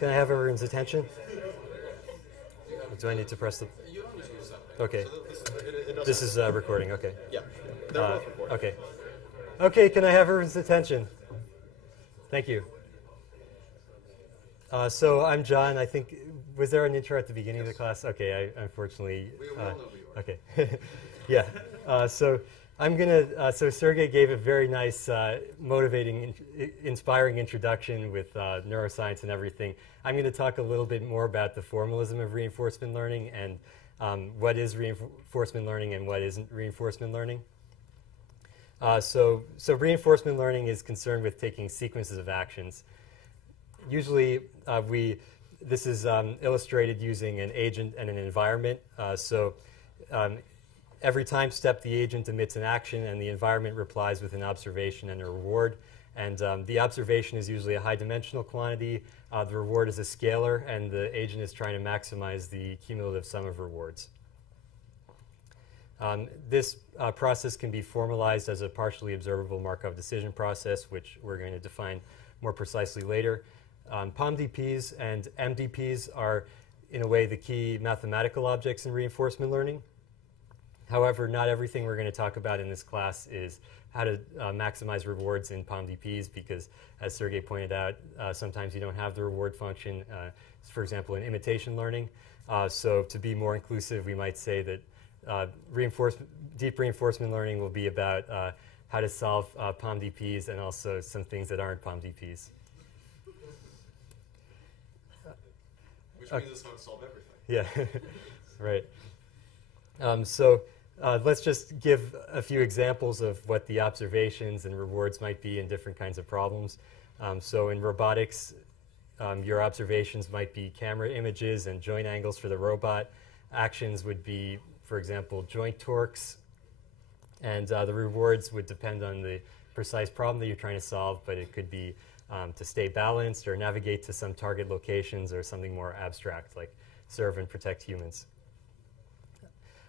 Can I have everyone's attention? Or do I need to press the... Okay. This is recording, okay. Yeah. They're both recording. Okay. Okay, can I have everyone's attention? Thank you. So I'm John. I think, was there an intro at the beginning of the class? Okay, I unfortunately. We all know who you are. Okay. Yeah. So I'm gonna. So Sergey gave a very nice, motivating, inspiring introduction with neuroscience and everything. I'm going to talk a little bit more about the formalism of reinforcement learning and what is reinforcement learning and what isn't reinforcement learning. So reinforcement learning is concerned with taking sequences of actions. Usually, this is illustrated using an agent and an environment. Every time step, the agent emits an action, and the environment replies with an observation and a reward. And the observation is usually a high-dimensional quantity. The reward is a scalar, and the agent is trying to maximize the cumulative sum of rewards. This process can be formalized as a partially observable Markov decision process, which we're going to define more precisely later. POMDPs and MDPs are, in a way, the key mathematical objects in reinforcement learning. However, not everything we're going to talk about in this class is how to maximize rewards in POMDPs, because, as Sergey pointed out, sometimes you don't have the reward function, for example, in imitation learning. So to be more inclusive, we might say that deep reinforcement learning will be about how to solve POMDPs and also some things that aren't POMDPs. Which means it's how to solve everything. Yeah, right. Let's just give a few examples of what the observations and rewards might be in different kinds of problems. So in robotics, your observations might be camera images and joint angles for the robot. Actions would be, for example, joint torques. And the rewards would depend on the precise problem that you're trying to solve, but it could be to stay balanced or navigate to some target locations or something more abstract, like serve and protect humans.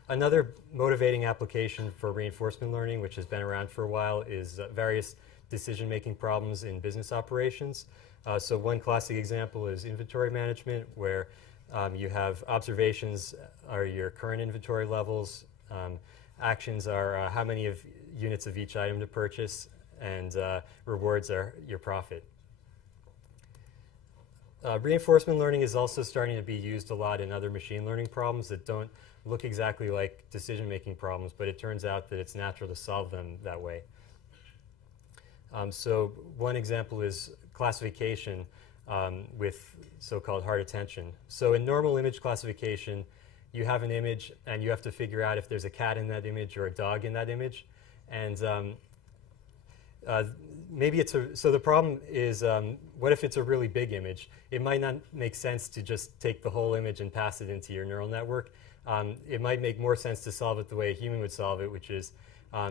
Another motivating application for reinforcement learning, which has been around for a while, is various decision-making problems in business operations. So one classic example is inventory management, where you have observations are your current inventory levels, actions are how many units of each item to purchase, and rewards are your profit. Reinforcement learning is also starting to be used a lot in other machine learning problems that don't look exactly like decision-making problems, but it turns out that it's natural to solve them that way. So one example is classification with so-called hard attention. So in normal image classification, you have an image, and you have to figure out if there's a cat in that image or a dog in that image. And maybe so the problem is, what if it's a really big image? It might not make sense to just take the whole image and pass it into your neural network. It might make more sense to solve it the way a human would solve it, which is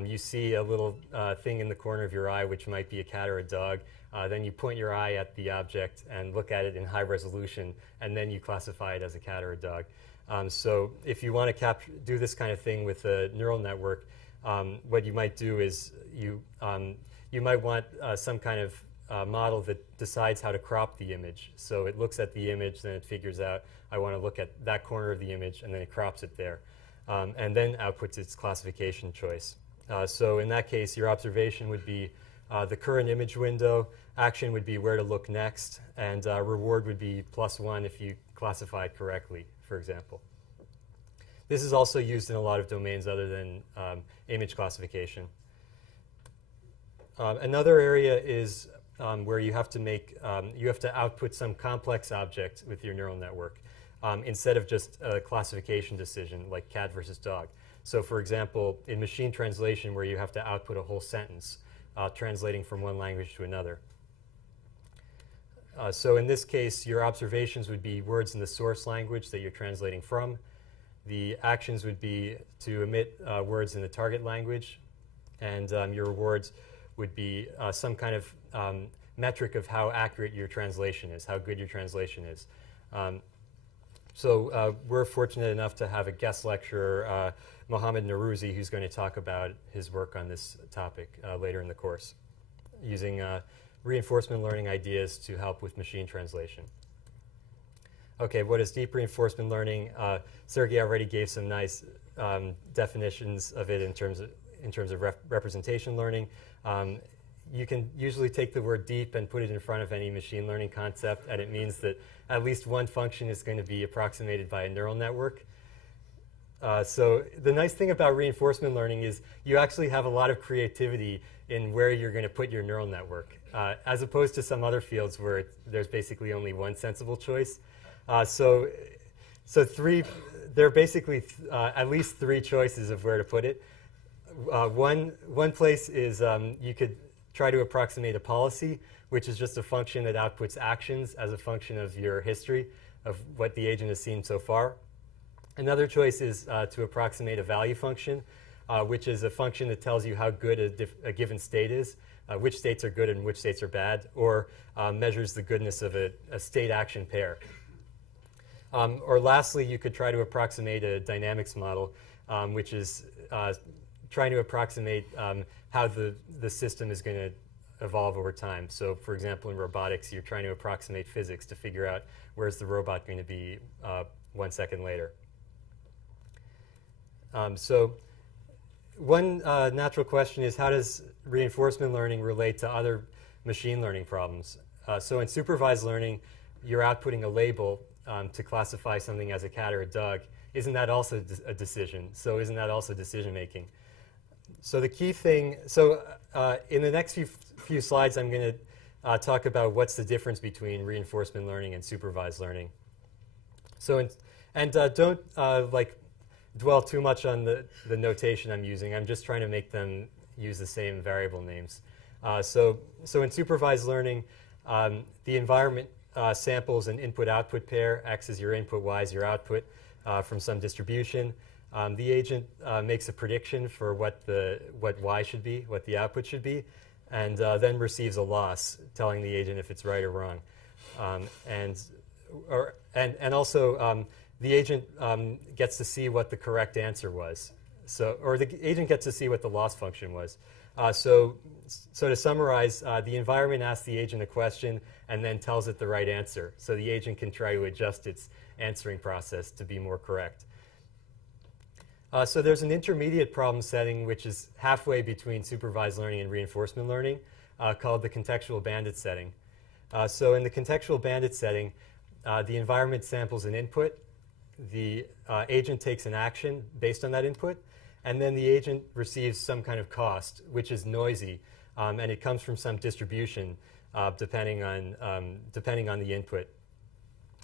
you see a little thing in the corner of your eye, which might be a cat or a dog. Then you point your eye at the object and look at it in high resolution, and then you classify it as a cat or a dog. So if you want to do this kind of thing with a neural network, what you might do is you might want some kind of model that decides how to crop the image. So it looks at the image, then it figures out, I want to look at that corner of the image, and then it crops it there. And then outputs its classification choice. So in that case, your observation would be the current image window, action would be where to look next, and reward would be +1 if you classify it correctly, for example. This is also used in a lot of domains other than image classification. Another area is where you have to output some complex object with your neural network instead of just a classification decision like cat versus dog. So for example, in machine translation, where you have to output a whole sentence translating from one language to another. So in this case, your observations would be words in the source language that you're translating from. The actions would be to emit words in the target language, and your rewards would be some kind of metric of how accurate your translation is, how good your translation is. So we're fortunate enough to have a guest lecturer, Mohammed Narouzi, who's going to talk about his work on this topic later in the course, using reinforcement learning ideas to help with machine translation. Okay, what is deep reinforcement learning? Sergey already gave some nice definitions of it in terms of representation learning. you can usually take the word deep and put it in front of any machine learning concept, and it means that at least one function is going to be approximated by a neural network. So the nice thing about reinforcement learning is you actually have a lot of creativity in where you're going to put your neural network, as opposed to some other fields where there's basically only one sensible choice. So there are basically at least three choices of where to put it. One place is you could try to approximate a policy, which is just a function that outputs actions as a function of your history of what the agent has seen so far. Another choice is to approximate a value function, which is a function that tells you how good a given state is, which states are good and which states are bad, or measures the goodness of a state-action pair. Or lastly, you could try to approximate a dynamics model, which is trying to approximate how the system is going to evolve over time. So for example, in robotics, you're trying to approximate physics to figure out where's the robot going to be 1 second later. So one natural question is, how does reinforcement learning relate to other machine learning problems? So in supervised learning, you're outputting a label to classify something as a cat or a dog. Isn't that also a decision? So isn't that also decision making? So the key thing, in the next few slides, I'm going to talk about what's the difference between reinforcement learning and supervised learning. So, don't dwell too much on the notation I'm using. I'm just trying to make them use the same variable names. So in supervised learning, the environment samples an input-output pair. X is your input, Y is your output from some distribution. The agent makes a prediction for what Y should be, what the output should be, and then receives a loss telling the agent if it's right or wrong. And also, the agent gets to see what the correct answer was. Or the agent gets to see what the loss function was. So to summarize, the environment asks the agent a question and then tells it the right answer. So the agent can try to adjust its answering process to be more correct. So there's an intermediate problem setting which is halfway between supervised learning and reinforcement learning called the contextual bandit setting. So in the contextual bandit setting, the environment samples an input. The agent takes an action based on that input, and then the agent receives some kind of cost, which is noisy, and it comes from some distribution depending on the input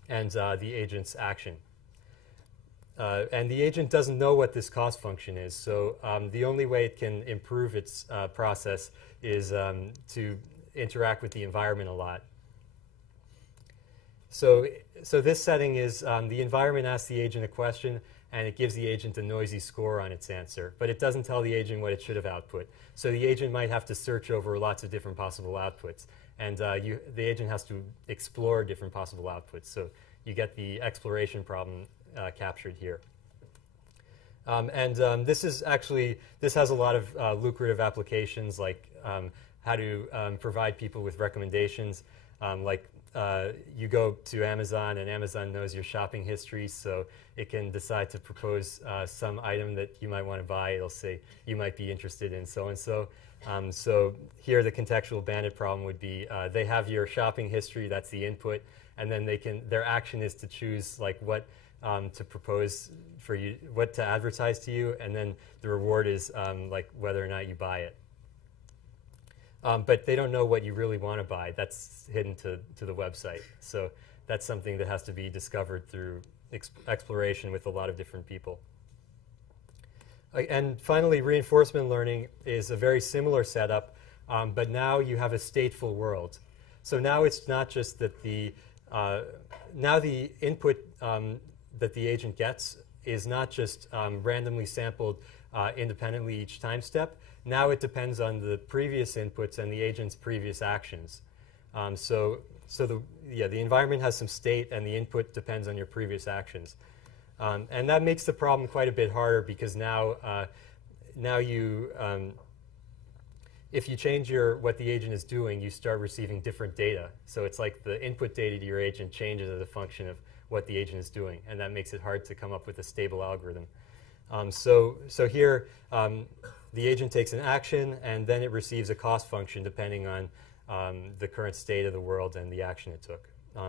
and the agent's action. And the agent doesn't know what this cost function is, so the only way it can improve its process is to interact with the environment a lot. So this setting is the environment asks the agent a question, and it gives the agent a noisy score on its answer. But it doesn't tell the agent what it should have output. So the agent might have to search over lots of different possible outputs. And the agent has to explore different possible outputs. So you get the exploration problem captured here. This has a lot of lucrative applications, like how to provide people with recommendations, you go to Amazon, and Amazon knows your shopping history, so it can decide to propose some item that you might want to buy. It'll say you might be interested in so-and-so. So here the contextual bandit problem would be they have your shopping history, that's the input, and then their action is to choose what to propose for you, what to advertise to you, and then the reward is whether or not you buy it. But they don't know what you really want to buy. That's hidden to the website. So that's something that has to be discovered through exploration with a lot of different people. And finally, reinforcement learning is a very similar setup, but now you have a stateful world. So now it's not just that now the input that the agent gets is not just randomly sampled independently each time step. Now it depends on the previous inputs and the agent's previous actions. So the environment has some state, and the input depends on your previous actions. And that makes the problem quite a bit harder, because now if you change what the agent is doing, you start receiving different data. So it's like the input data to your agent changes as a function of what the agent is doing, and that makes it hard to come up with a stable algorithm. So here, the agent takes an action, and then it receives a cost function depending on the current state of the world and the action it took.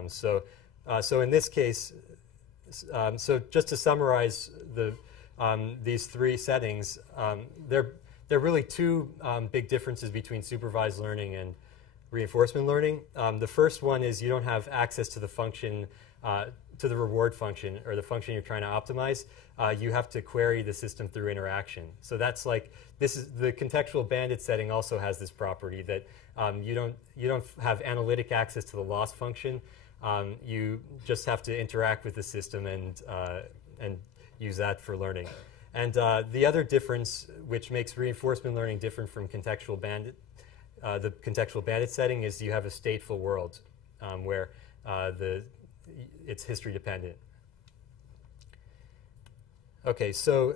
So in this case, so just to summarize these three settings, there are really two big differences between supervised learning and reinforcement learning. The first one is you don't have access to the function, to the reward function or the function you're trying to optimize. You have to query the system through interaction. So that's like, this is the contextual bandit setting also has this property that you don't have analytic access to the loss function. You just have to interact with the system and use that for learning. And the other difference, which makes reinforcement learning different from contextual bandit, the contextual bandit setting, is you have a stateful world where it's history dependent. Okay, so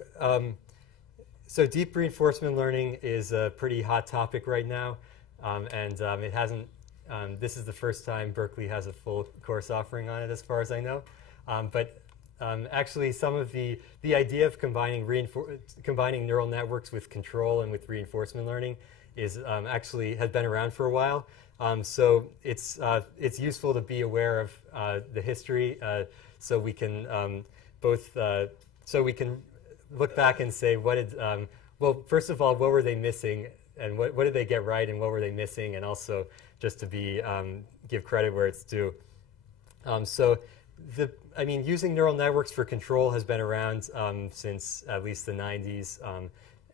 so deep reinforcement learning is a pretty hot topic right now, and it hasn't. This is the first time Berkeley has a full course offering on it, as far as I know. But actually, some of the idea of combining neural networks with control and with reinforcement learning is actually has been around for a while. So it's useful to be aware of the history, so we can so we can look back and say what did well, first of all, what were they missing, and what did they get right, and what were they missing, and also just to be give credit where it's due. So I mean, using neural networks for control has been around since at least the 90s,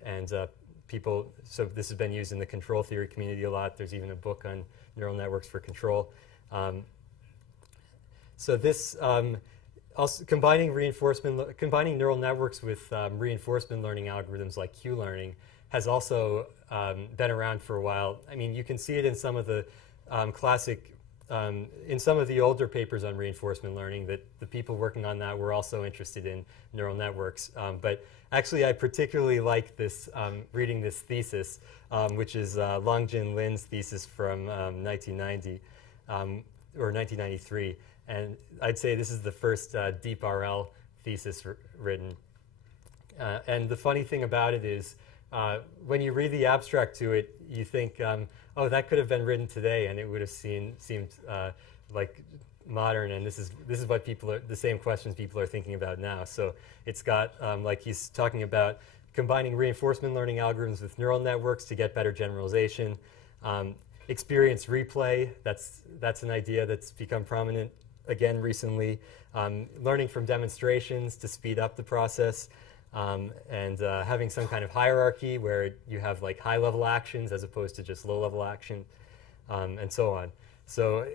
and so this has been used in the control theory community a lot. There's even a book on neural networks for control. So this also combining neural networks with reinforcement learning algorithms like Q-learning has also been around for a while. I mean, you can see it in some of the in some of the older papers on reinforcement learning that the people working on that were also interested in neural networks. But actually, I particularly like this, reading this thesis, which is Longjin Lin's thesis from 1990 or 1993. And I'd say this is the first deep RL thesis written. And the funny thing about it is, when you read the abstract to it, you think, oh, that could have been written today, and it would have seemed like modern. And this is what the same questions people are thinking about now. So it's got, like he's talking about, combining reinforcement learning algorithms with neural networks to get better generalization. Experience replay, that's an idea that's become prominent again recently. Learning from demonstrations to speed up the process. And having some kind of hierarchy where you have like high-level actions as opposed to just low-level action, and so on. So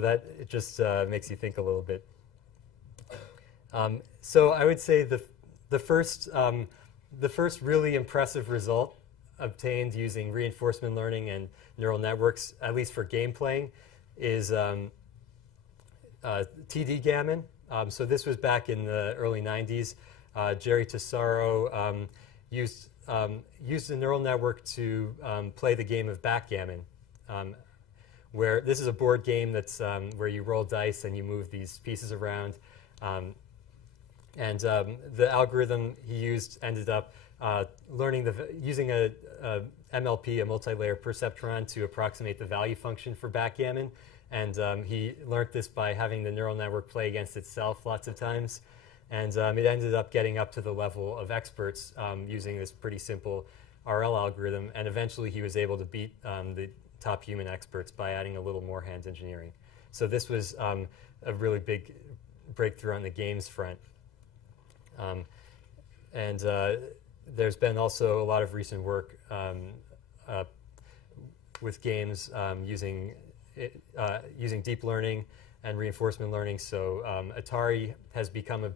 that it just makes you think a little bit. So I would say the first really impressive result obtained using reinforcement learning and neural networks, at least for game playing, is TD gammon. So this was back in the early 90s. Jerry Tesoro used a neural network to play the game of backgammon, where this is a board game that's where you roll dice and you move these pieces around. And the algorithm he used ended up using a MLP, a multi-layer perceptron, to approximate the value function for backgammon. And he learned this by having the neural network play against itself lots of times. And it ended up getting up to the level of experts using this pretty simple RL algorithm. And eventually he was able to beat the top human experts by adding a little more hand engineering. So this was a really big breakthrough on the games front. And there's been also a lot of recent work with games using deep learning and reinforcement learning. So Atari has become a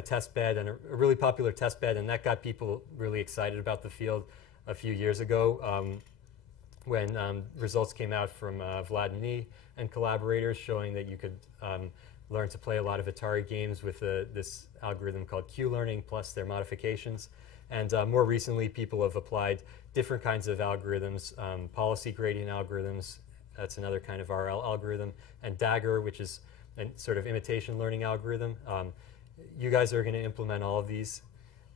test bed, and a really popular test bed, and that got people really excited about the field a few years ago when results came out from Vlad Nee and collaborators showing that you could learn to play a lot of Atari games with this algorithm called Q-learning plus their modifications. And more recently, people have applied different kinds of algorithms, policy gradient algorithms. That's another kind of RL algorithm, and Dagger, which is a sort of imitation learning algorithm. You guys are going to implement all of these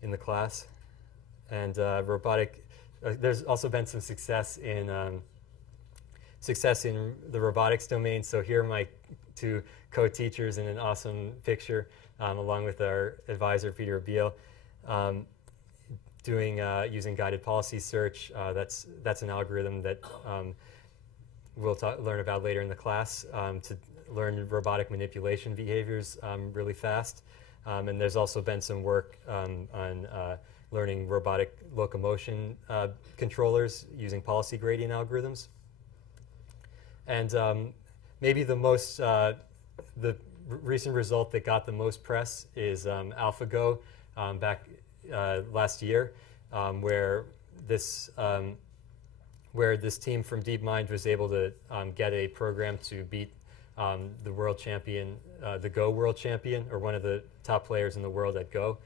in the class. and robotic. There's also been some success in the robotics domain. So here are my two co-teachers in an awesome picture, along with our advisor Peter Beal, doing using guided policy search. That's an algorithm that we'll learn about later in the class to learn robotic manipulation behaviors really fast. And there's also been some work on learning robotic locomotion controllers using policy gradient algorithms. And maybe the recent result that got the most press is AlphaGo back last year, where this team from DeepMind was able to get a program to beat the world champion, the Go world champion, or one of the top players in the world at Go.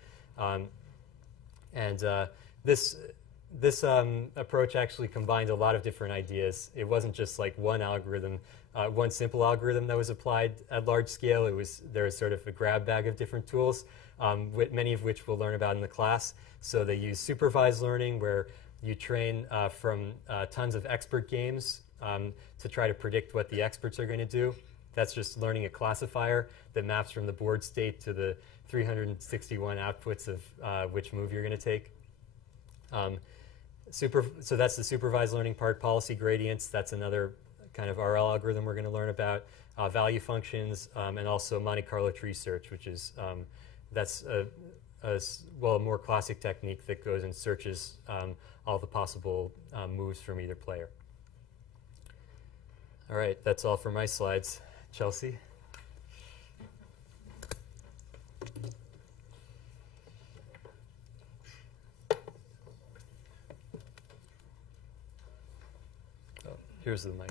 This approach actually combined a lot of different ideas. It wasn't just like one algorithm, one simple algorithm that was applied at large scale. There was sort of a grab bag of different tools, many of which we'll learn about in the class. So they use supervised learning, where you train from tons of expert games to try to predict what the experts are going to do. That's just learning a classifier that maps from the board state to the 361 outputs of which move you're going to take. So that's the supervised learning part. Policy gradients, that's another kind of RL algorithm we're going to learn about. Value functions, and also Monte Carlo tree search, which is that's a more classic technique that goes and searches all the possible moves from either player. All right, that's all for my slides. Chelsea? Oh, here's the mic.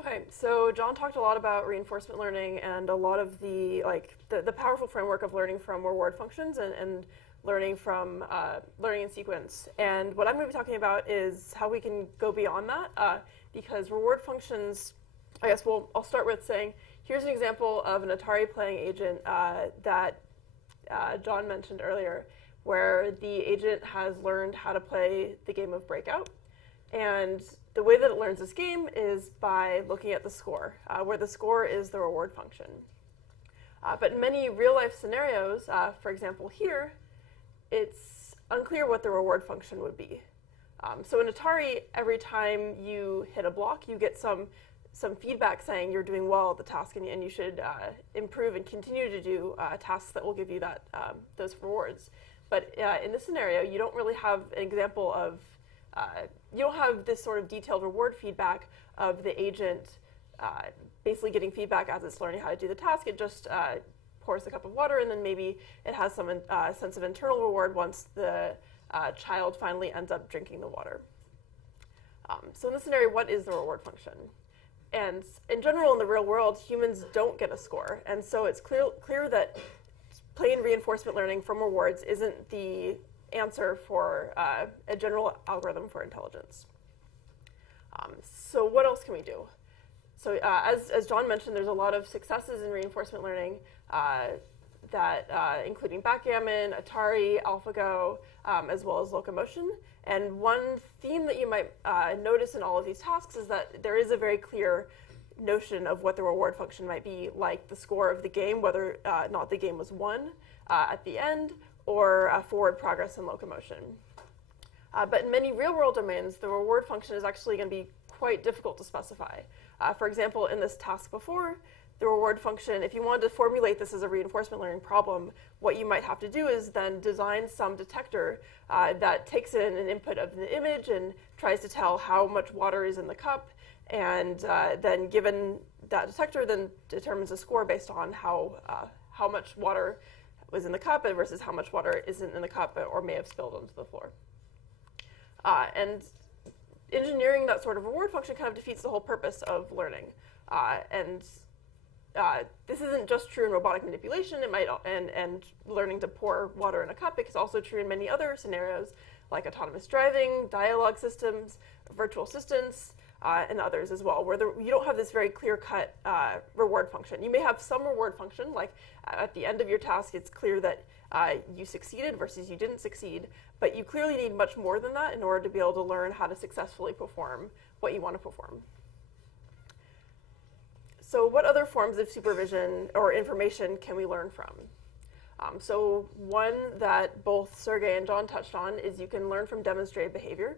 Okay, so John talked a lot about reinforcement learning and a lot of the powerful framework of learning from reward functions and learning from learning in sequence. And what I'm going to be talking about is how we can go beyond that, because reward functions, I guess I'll start with saying, here's an example of an Atari playing agent that John mentioned earlier, where the agent has learned how to play the game of Breakout. And the way that it learns this game is by looking at the score, where the score is the reward function. But in many real-life scenarios, for example here, it's unclear what the reward function would be. So in Atari, every time you hit a block, you get some feedback saying you're doing well at the task and you should improve and continue to do tasks that will give you those rewards. But in this scenario, you don't really have an example of you don't have this sort of detailed reward feedback of the agent basically getting feedback as it's learning how to do the task. It just pours a cup of water, and then maybe it has some sense of internal reward once the child finally ends up drinking the water. So in this scenario, what is the reward function? And in general, in the real world, humans don't get a score. And so it's clear that plain reinforcement learning from rewards isn't the answer for a general algorithm for intelligence. So what else can we do? So as John mentioned, there's a lot of successes in reinforcement learning including backgammon, Atari, AlphaGo, as well as locomotion. And one theme that you might notice in all of these tasks is that there is a very clear notion of what the reward function might be, like the score of the game, whether or not the game was won at the end, or forward progress in locomotion. But in many real-world domains, the reward function is actually going to be quite difficult to specify. For example, in this task before, the reward function, if you wanted to formulate this as a reinforcement learning problem, what you might have to do is then design some detector that takes in an input of the image and tries to tell how much water is in the cup, And then given that detector, then determines a score based on how much water was in the cup versus how much water isn't in the cup or may have spilled onto the floor. And engineering that sort of reward function kind of defeats the whole purpose of learning. This isn't just true in robotic manipulation. It might and learning to pour water in a cup. It's also true in many other scenarios, like autonomous driving, dialogue systems, virtual assistants, and others as well, where you don't have this very clear-cut reward function. You may have some reward function, like at the end of your task, it's clear that you succeeded versus you didn't succeed, but you clearly need much more than that in order to be able to learn how to successfully perform what you want to perform. So what other forms of supervision or information can we learn from? So one that both Sergey and John touched on is you can learn from demonstrated behavior.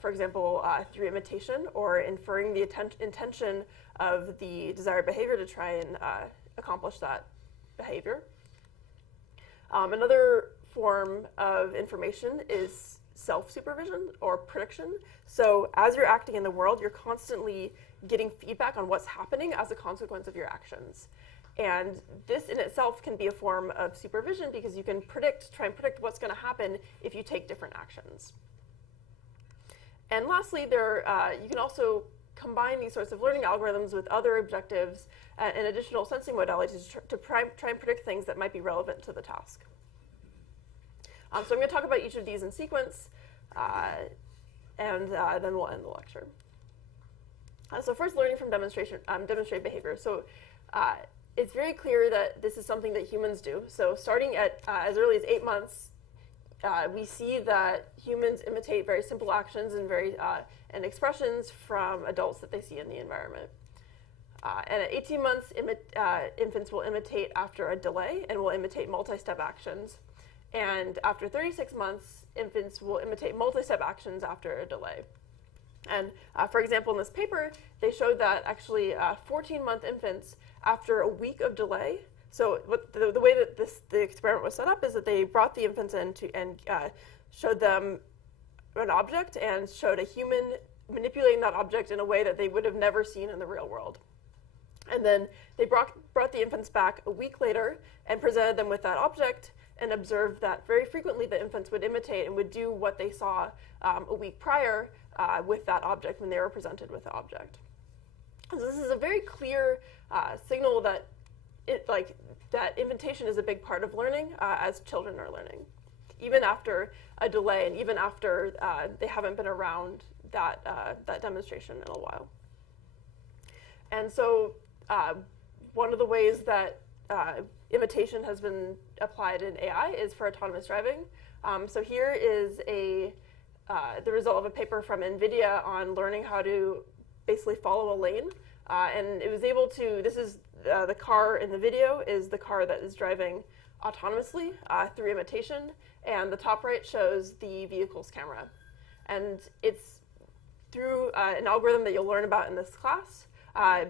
For example, through imitation or inferring the intention of the desired behavior to try and accomplish that behavior. Another form of information is self-supervision or prediction. So as you're acting in the world, you're constantly getting feedback on what's happening as a consequence of your actions. And this in itself can be a form of supervision because you can try and predict what's going to happen if you take different actions. And lastly, you can also combine these sorts of learning algorithms with other objectives and additional sensing modalities to try and predict things that might be relevant to the task. So I'm going to talk about each of these in sequence, and then we'll end the lecture. So first, learning from demonstrated behavior. So it's very clear that this is something that humans do. So starting at as early as 8 months, we see that humans imitate very simple actions and expressions from adults that they see in the environment. And at 18 months, infants will imitate after a delay and will imitate multi-step actions. And after 36 months, infants will imitate multi-step actions after a delay. And for example, in this paper, they showed that actually 14-month infants, after a week of delay, so the way that the experiment was set up is that they brought the infants in and showed them an object and showed a human manipulating that object in a way that they would have never seen in the real world. And then they brought the infants back a week later and presented them with that object and observed that very frequently the infants would imitate and would do what they saw a week prior with that object when they were presented with the object. So this is a very clear signal that that imitation is a big part of learning as children are learning, even after a delay and even after they haven't been around that demonstration in a while. And so one of the ways that imitation has been applied in AI is for autonomous driving. So here is the result of a paper from NVIDIA on learning how to basically follow a lane. And it was able to, this is the car in the video is the car that is driving autonomously through imitation. And the top right shows the vehicle's camera. And it's through an algorithm that you'll learn about in this class,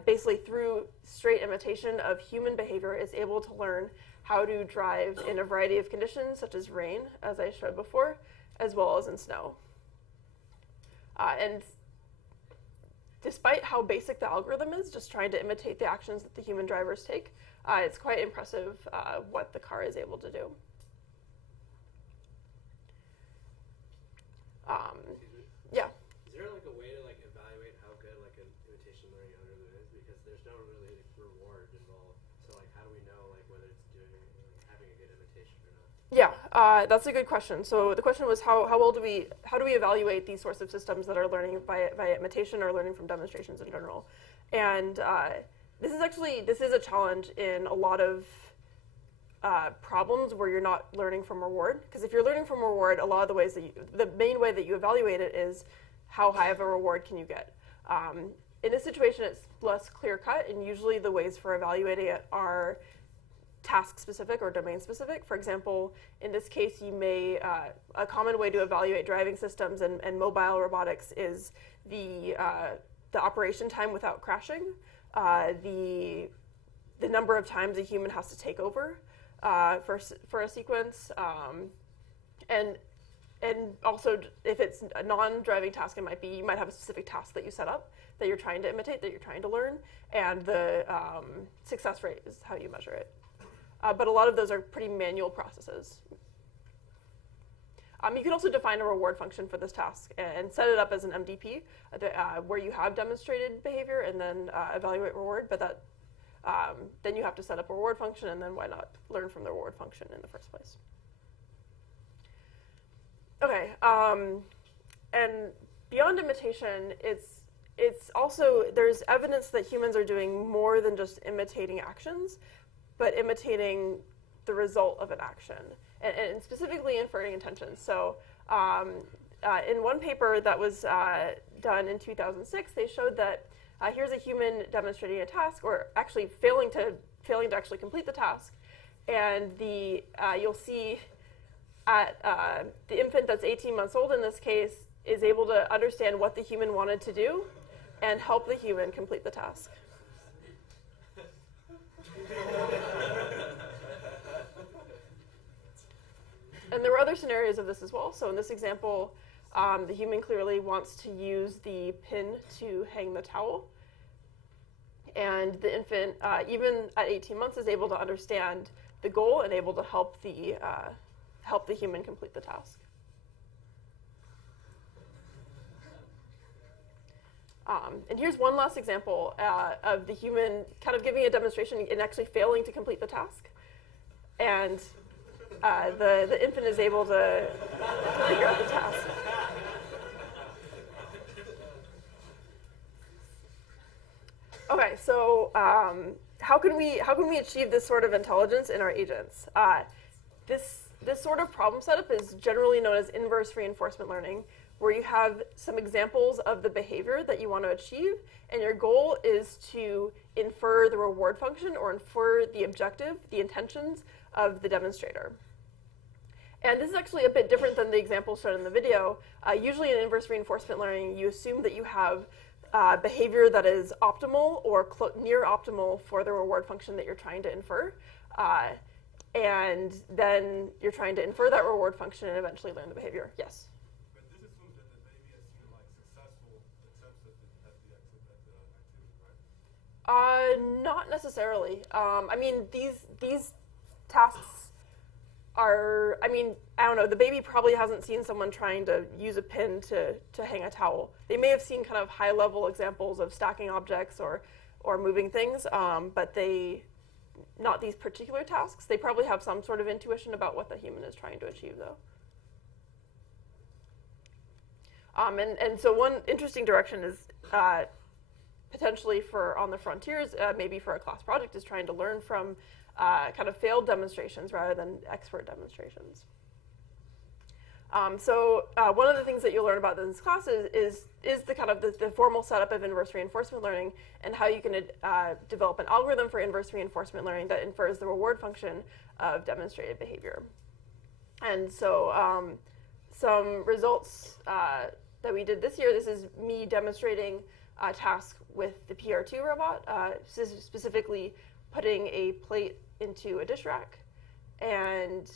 basically through straight imitation of human behavior, is able to learn how to drive in a variety of conditions, such as rain, as I showed before, as well as in snow. And despite how basic the algorithm is, just trying to imitate the actions that the human drivers take, it's quite impressive what the car is able to do. Yeah. Is there like a way to like evaluate how good like an imitation learning algorithm is? Because there's no really reward involved. So like how do we know like whether it's doing having a good imitation or not? Yeah, that's a good question. So the question was how do we evaluate these sorts of systems that are learning via imitation or learning from demonstrations in general? And this is a challenge in a lot of problems where you're not learning from reward. Because if you're learning from reward, a lot of the ways the main way that you evaluate it is how high of a reward can you get. In this situation, it's less clear-cut, and usually the ways for evaluating it are task-specific or domain-specific. For example, in this case, you may a common way to evaluate driving systems and mobile robotics is the operation time without crashing, the number of times a human has to take over for a sequence, and and also, if it's a non-driving task, you might have a specific task that you set up that you're trying to imitate, that you're trying to learn, and the success rate is how you measure it. But a lot of those are pretty manual processes. You can also define a reward function for this task and set it up as an MDP where you have demonstrated behavior and then evaluate reward, but that then you have to set up a reward function, and then why not learn from the reward function in the first place? Okay, and beyond imitation, it's also, there's evidence that humans are doing more than just imitating actions, but imitating the result of an action, and specifically inferring intentions. So in one paper that was done in 2006, they showed that here's a human demonstrating a task, or actually failing to actually complete the task, and you'll see the infant that's 18 months old in this case is able to understand what the human wanted to do and help the human complete the task. And there were other scenarios of this as well. So in this example, the human clearly wants to use the pin to hang the towel. And the infant, even at 18 months, is able to understand the goal and able to help the human complete the task. And here's one last example of the human kind of giving a demonstration and actually failing to complete the task. And the infant is able to figure out the task. Okay, so how can we achieve this sort of intelligence in our agents? This sort of problem setup is generally known as inverse reinforcement learning, where you have some examples of the behavior that you want to achieve, and your goal is to infer the reward function or infer the objective, the intentions of the demonstrator. And this is actually a bit different than the example shown in the video. Usually in inverse reinforcement learning, you assume that you have behavior that is optimal or near optimal for the reward function that you're trying to infer. And then you're trying to infer that reward function and eventually learn the behavior. Yes? But this assumes that the baby has seen like successful attempts at the activity, right? Not necessarily. I mean, these tasks are, I mean, I don't know, the baby probably hasn't seen someone trying to use a pin to hang a towel. They may have seen kind of high-level examples of stacking objects or moving things, but not these particular tasks. They probably have some sort of intuition about what the human is trying to achieve, though. And so one interesting direction is potentially for on the frontiers, maybe for a class project, is trying to learn from kind of failed demonstrations rather than expert demonstrations. So one of the things that you'll learn about in this class is the kind of the formal setup of inverse reinforcement learning and how you can develop an algorithm for inverse reinforcement learning that infers the reward function of demonstrated behavior. And so some results that we did this year, this is me demonstrating a task with the PR2 robot, specifically putting a plate into a dish rack. And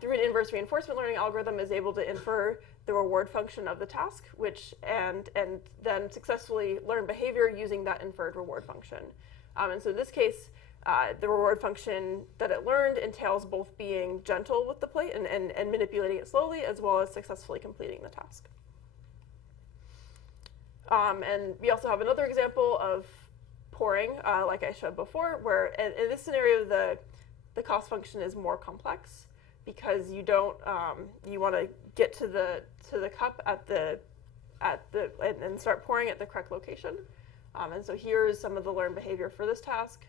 through an inverse reinforcement learning algorithm is able to infer the reward function of the task, and then successfully learn behavior using that inferred reward function. And so in this case, the reward function that it learned entails both being gentle with the plate and manipulating it slowly, as well as successfully completing the task. And we also have another example of pouring, like I showed before, where in this scenario, the cost function is more complex, because you don't you want to get to the cup and start pouring at the correct location. And so here's some of the learned behavior for this task.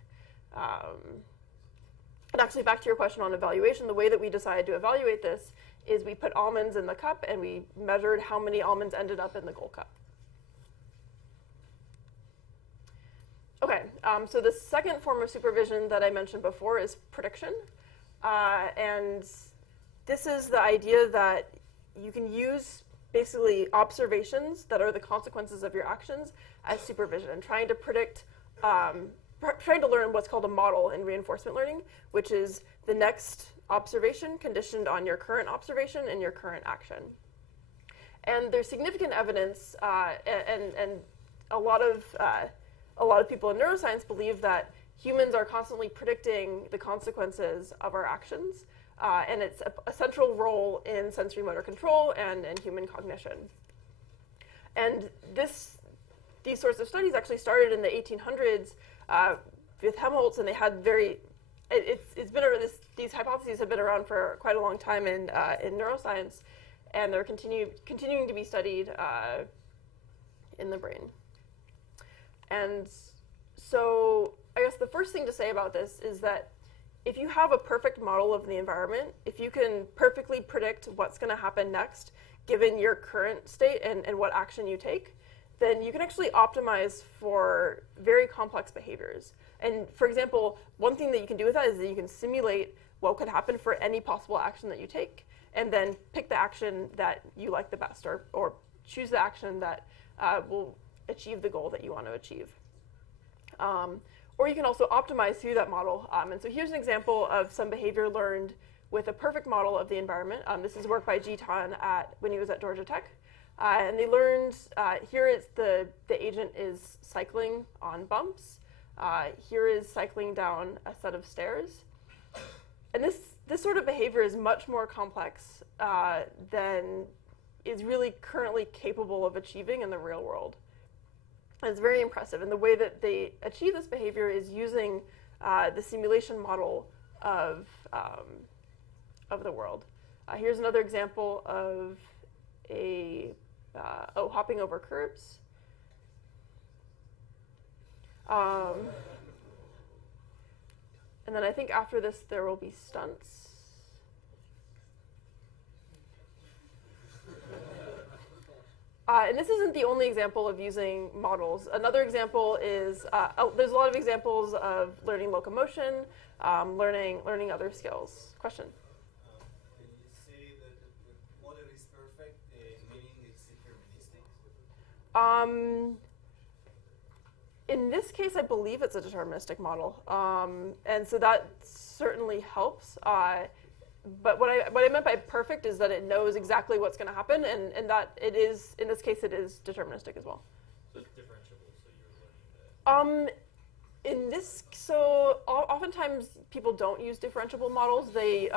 And actually, back to your question on evaluation, the way that we decided to evaluate this is we put almonds in the cup and we measured how many almonds ended up in the goal cup. Okay, so the second form of supervision that I mentioned before is prediction. And this is the idea that you can use basically observations that are the consequences of your actions as supervision, and trying to predict, trying to learn what's called a model in reinforcement learning, which is the next observation conditioned on your current observation and your current action. And there's significant evidence, and a lot of people in neuroscience believe that humans are constantly predicting the consequences of our actions, and it's a central role in sensory motor control and human cognition. And these sorts of studies actually started in the 1800s with Helmholtz, and they had these hypotheses have been around for quite a long time in neuroscience, and they're continuing to be studied in the brain. And so I guess the first thing to say about this is that if you have a perfect model of the environment, if you can perfectly predict what's going to happen next, given your current state and what action you take, then you can actually optimize for very complex behaviors. And for example, one thing that you can do with that is that you can simulate what could happen for any possible action that you take, and then pick the action that you like the best, or choose the action that will achieve the goal that you want to achieve. Or you can also optimize through that model. And so here's an example of some behavior learned with a perfect model of the environment. This is work by Jitan when he was at Georgia Tech. And they learned, here is the agent is cycling on bumps. Here is cycling down a set of stairs. And this sort of behavior is much more complex than is really currently capable of achieving in the real world. And it's very impressive. And the way that they achieve this behavior is using the simulation model of the world. Here's another example of hopping over curbs. And then I think after this there will be stunts. And this isn't the only example of using models. Another example is, there's a lot of examples of learning locomotion, learning other skills. Question? When you say that the model is perfect, meaning it's deterministic? In this case, I believe it's a deterministic model. And so that certainly helps. But what I meant by perfect is that it knows exactly what's going to happen, and that it is, in this case, it is deterministic as well. So it's differentiable, so you're learning that. Oftentimes people don't use differentiable models. They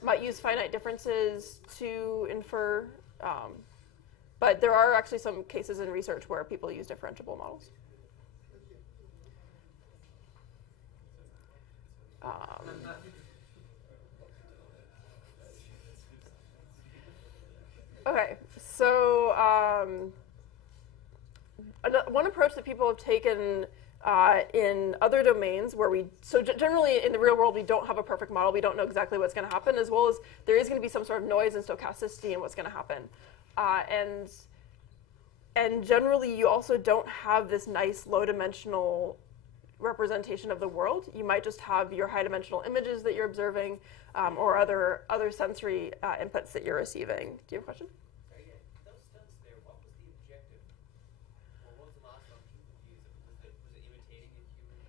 might use finite differences to infer, but there are actually some cases in research where people use differentiable models. Okay, so one approach that people have taken in other domains where generally in the real world we don't have a perfect model, we don't know exactly what's going to happen, as well as there is going to be some sort of noise and stochasticity in what's going to happen. And generally you also don't have this nice low-dimensional representation of the world. You might just have your high-dimensional images that you're observing, or other sensory inputs that you're receiving. Do you have a question? Those stunts there, what was the objective? Or what was the last function to use it? Was it imitating a human?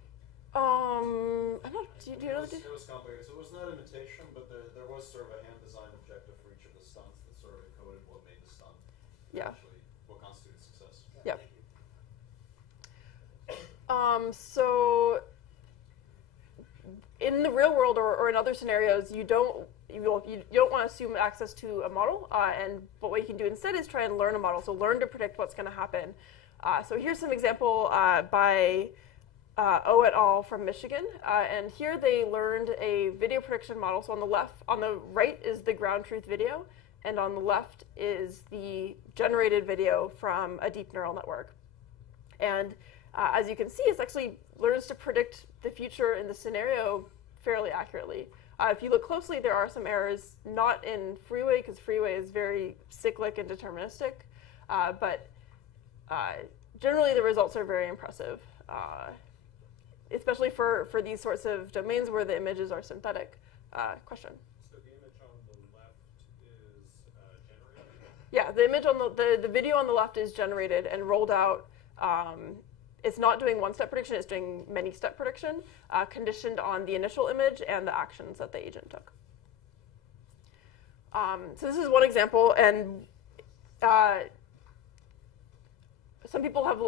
I'm not. Do you know? It was complicated. So it was not imitation, but there was sort of a hand design objective for each of the stunts that sort of encoded what made the stunt. Yeah. Actually, what constituted success. Yeah. So in the real world or in other scenarios, you don't want to assume access to a model, but what you can do instead is try and learn a model. So learn to predict what's going to happen. So here's some example by O et al. From Michigan, and here they learned a video prediction model. So on the right is the ground truth video, and on the left is the generated video from a deep neural network. And as you can see, it actually learns to predict the future in the scenario fairly accurately. If you look closely, there are some errors, not in freeway, because freeway is very cyclic and deterministic, but generally the results are very impressive, especially for these sorts of domains where the images are synthetic. Question? So the image on the left is generated? Yeah, the image on the video on the left is generated and rolled out. It's not doing one-step prediction, it's doing many-step prediction, conditioned on the initial image and the actions that the agent took. So this is one example, and some people have,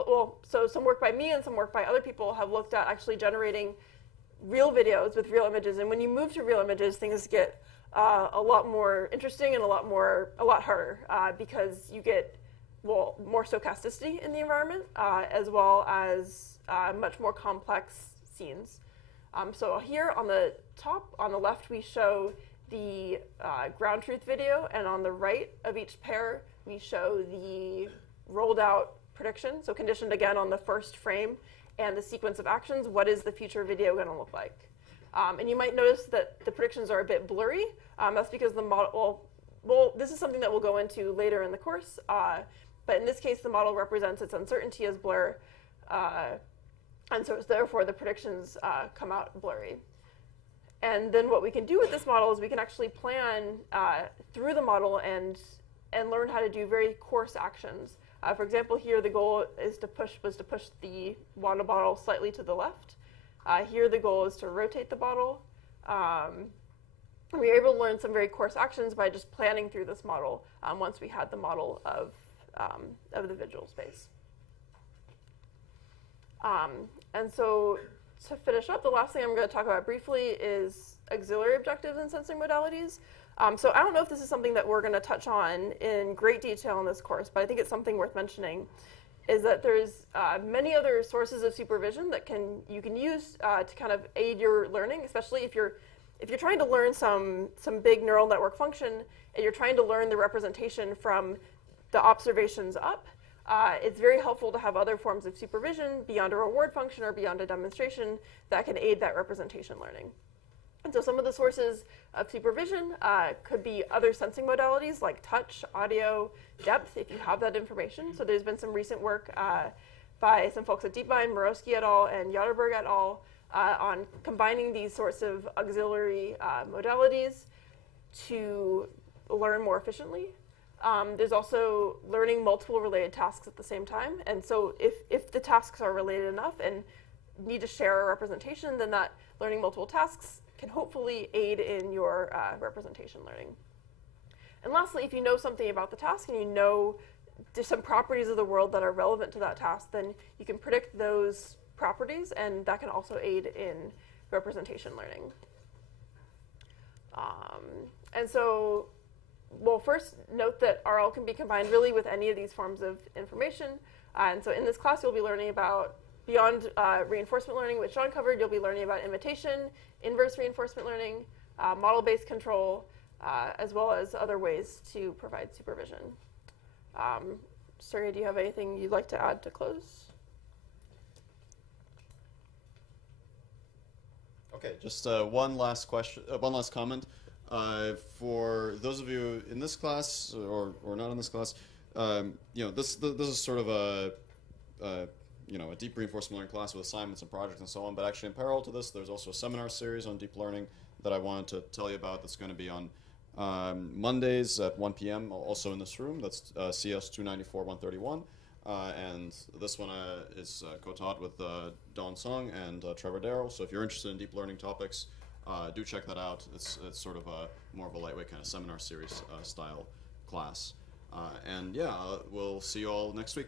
so some work by me and some work by other people have looked at actually generating real videos with real images. And when you move to real images, things get a lot more interesting and a lot harder because you get, more stochasticity in the environment as well as much more complex scenes. So here on the top, on the left, we show the ground truth video, and on the right of each pair, we show the rolled out prediction, so conditioned again on the first frame and the sequence of actions. What is the future video going to look like? And you might notice that the predictions are a bit blurry. That's because the model, this is something that we'll go into later in the course, but in this case, the model represents its uncertainty as blur, and so therefore the predictions come out blurry. And then what we can do with this model is we can actually plan through the model and learn how to do very coarse actions. For example, here the goal was to push the water bottle slightly to the left. Here the goal is to rotate the bottle. We were able to learn some very coarse actions by just planning through this model once we had the model of the visual space. And so to finish up, the last thing I'm going to talk about briefly is auxiliary objectives and sensing modalities. So I don't know if this is something that we're going to touch on in great detail in this course, but I think it's something worth mentioning, is that there's many other sources of supervision that you can use to kind of aid your learning, especially if you're trying to learn some big neural network function and you're trying to learn the representation from the observations up. It's very helpful to have other forms of supervision beyond a reward function or beyond a demonstration that can aid that representation learning. And so some of the sources of supervision could be other sensing modalities like touch, audio, depth, if you have that information. So there's been some recent work by some folks at DeepMind, Morosky et al. And Yatterberg et al. On combining these sorts of auxiliary modalities to learn more efficiently. There's also learning multiple related tasks at the same time. And so if the tasks are related enough and need to share a representation, then that learning multiple tasks can hopefully aid in your representation learning. And lastly, if you know something about the task and you know some properties of the world that are relevant to that task, then you can predict those properties, and that can also aid in representation learning. And so, well, first note that RL can be combined really with any of these forms of information. And so in this class, you'll be learning about, beyond reinforcement learning, which John covered, you'll be learning about imitation, inverse reinforcement learning, model-based control, as well as other ways to provide supervision. Sergey, do you have anything you'd like to add to close? Okay, just one last question, one last comment. For those of you in this class or not in this class, this is sort of a deep reinforcement learning class with assignments and projects and so on. But actually, in parallel to this, there's also a seminar series on deep learning that I wanted to tell you about. That's going to be on Mondays at 1 p.m. Also in this room. That's CS294-131. And this one is co-taught with Dawn Song and Trevor Darrell. So if you're interested in deep learning topics, do check that out. It's sort of more of a lightweight kind of seminar series style class. And yeah, we'll see you all next week.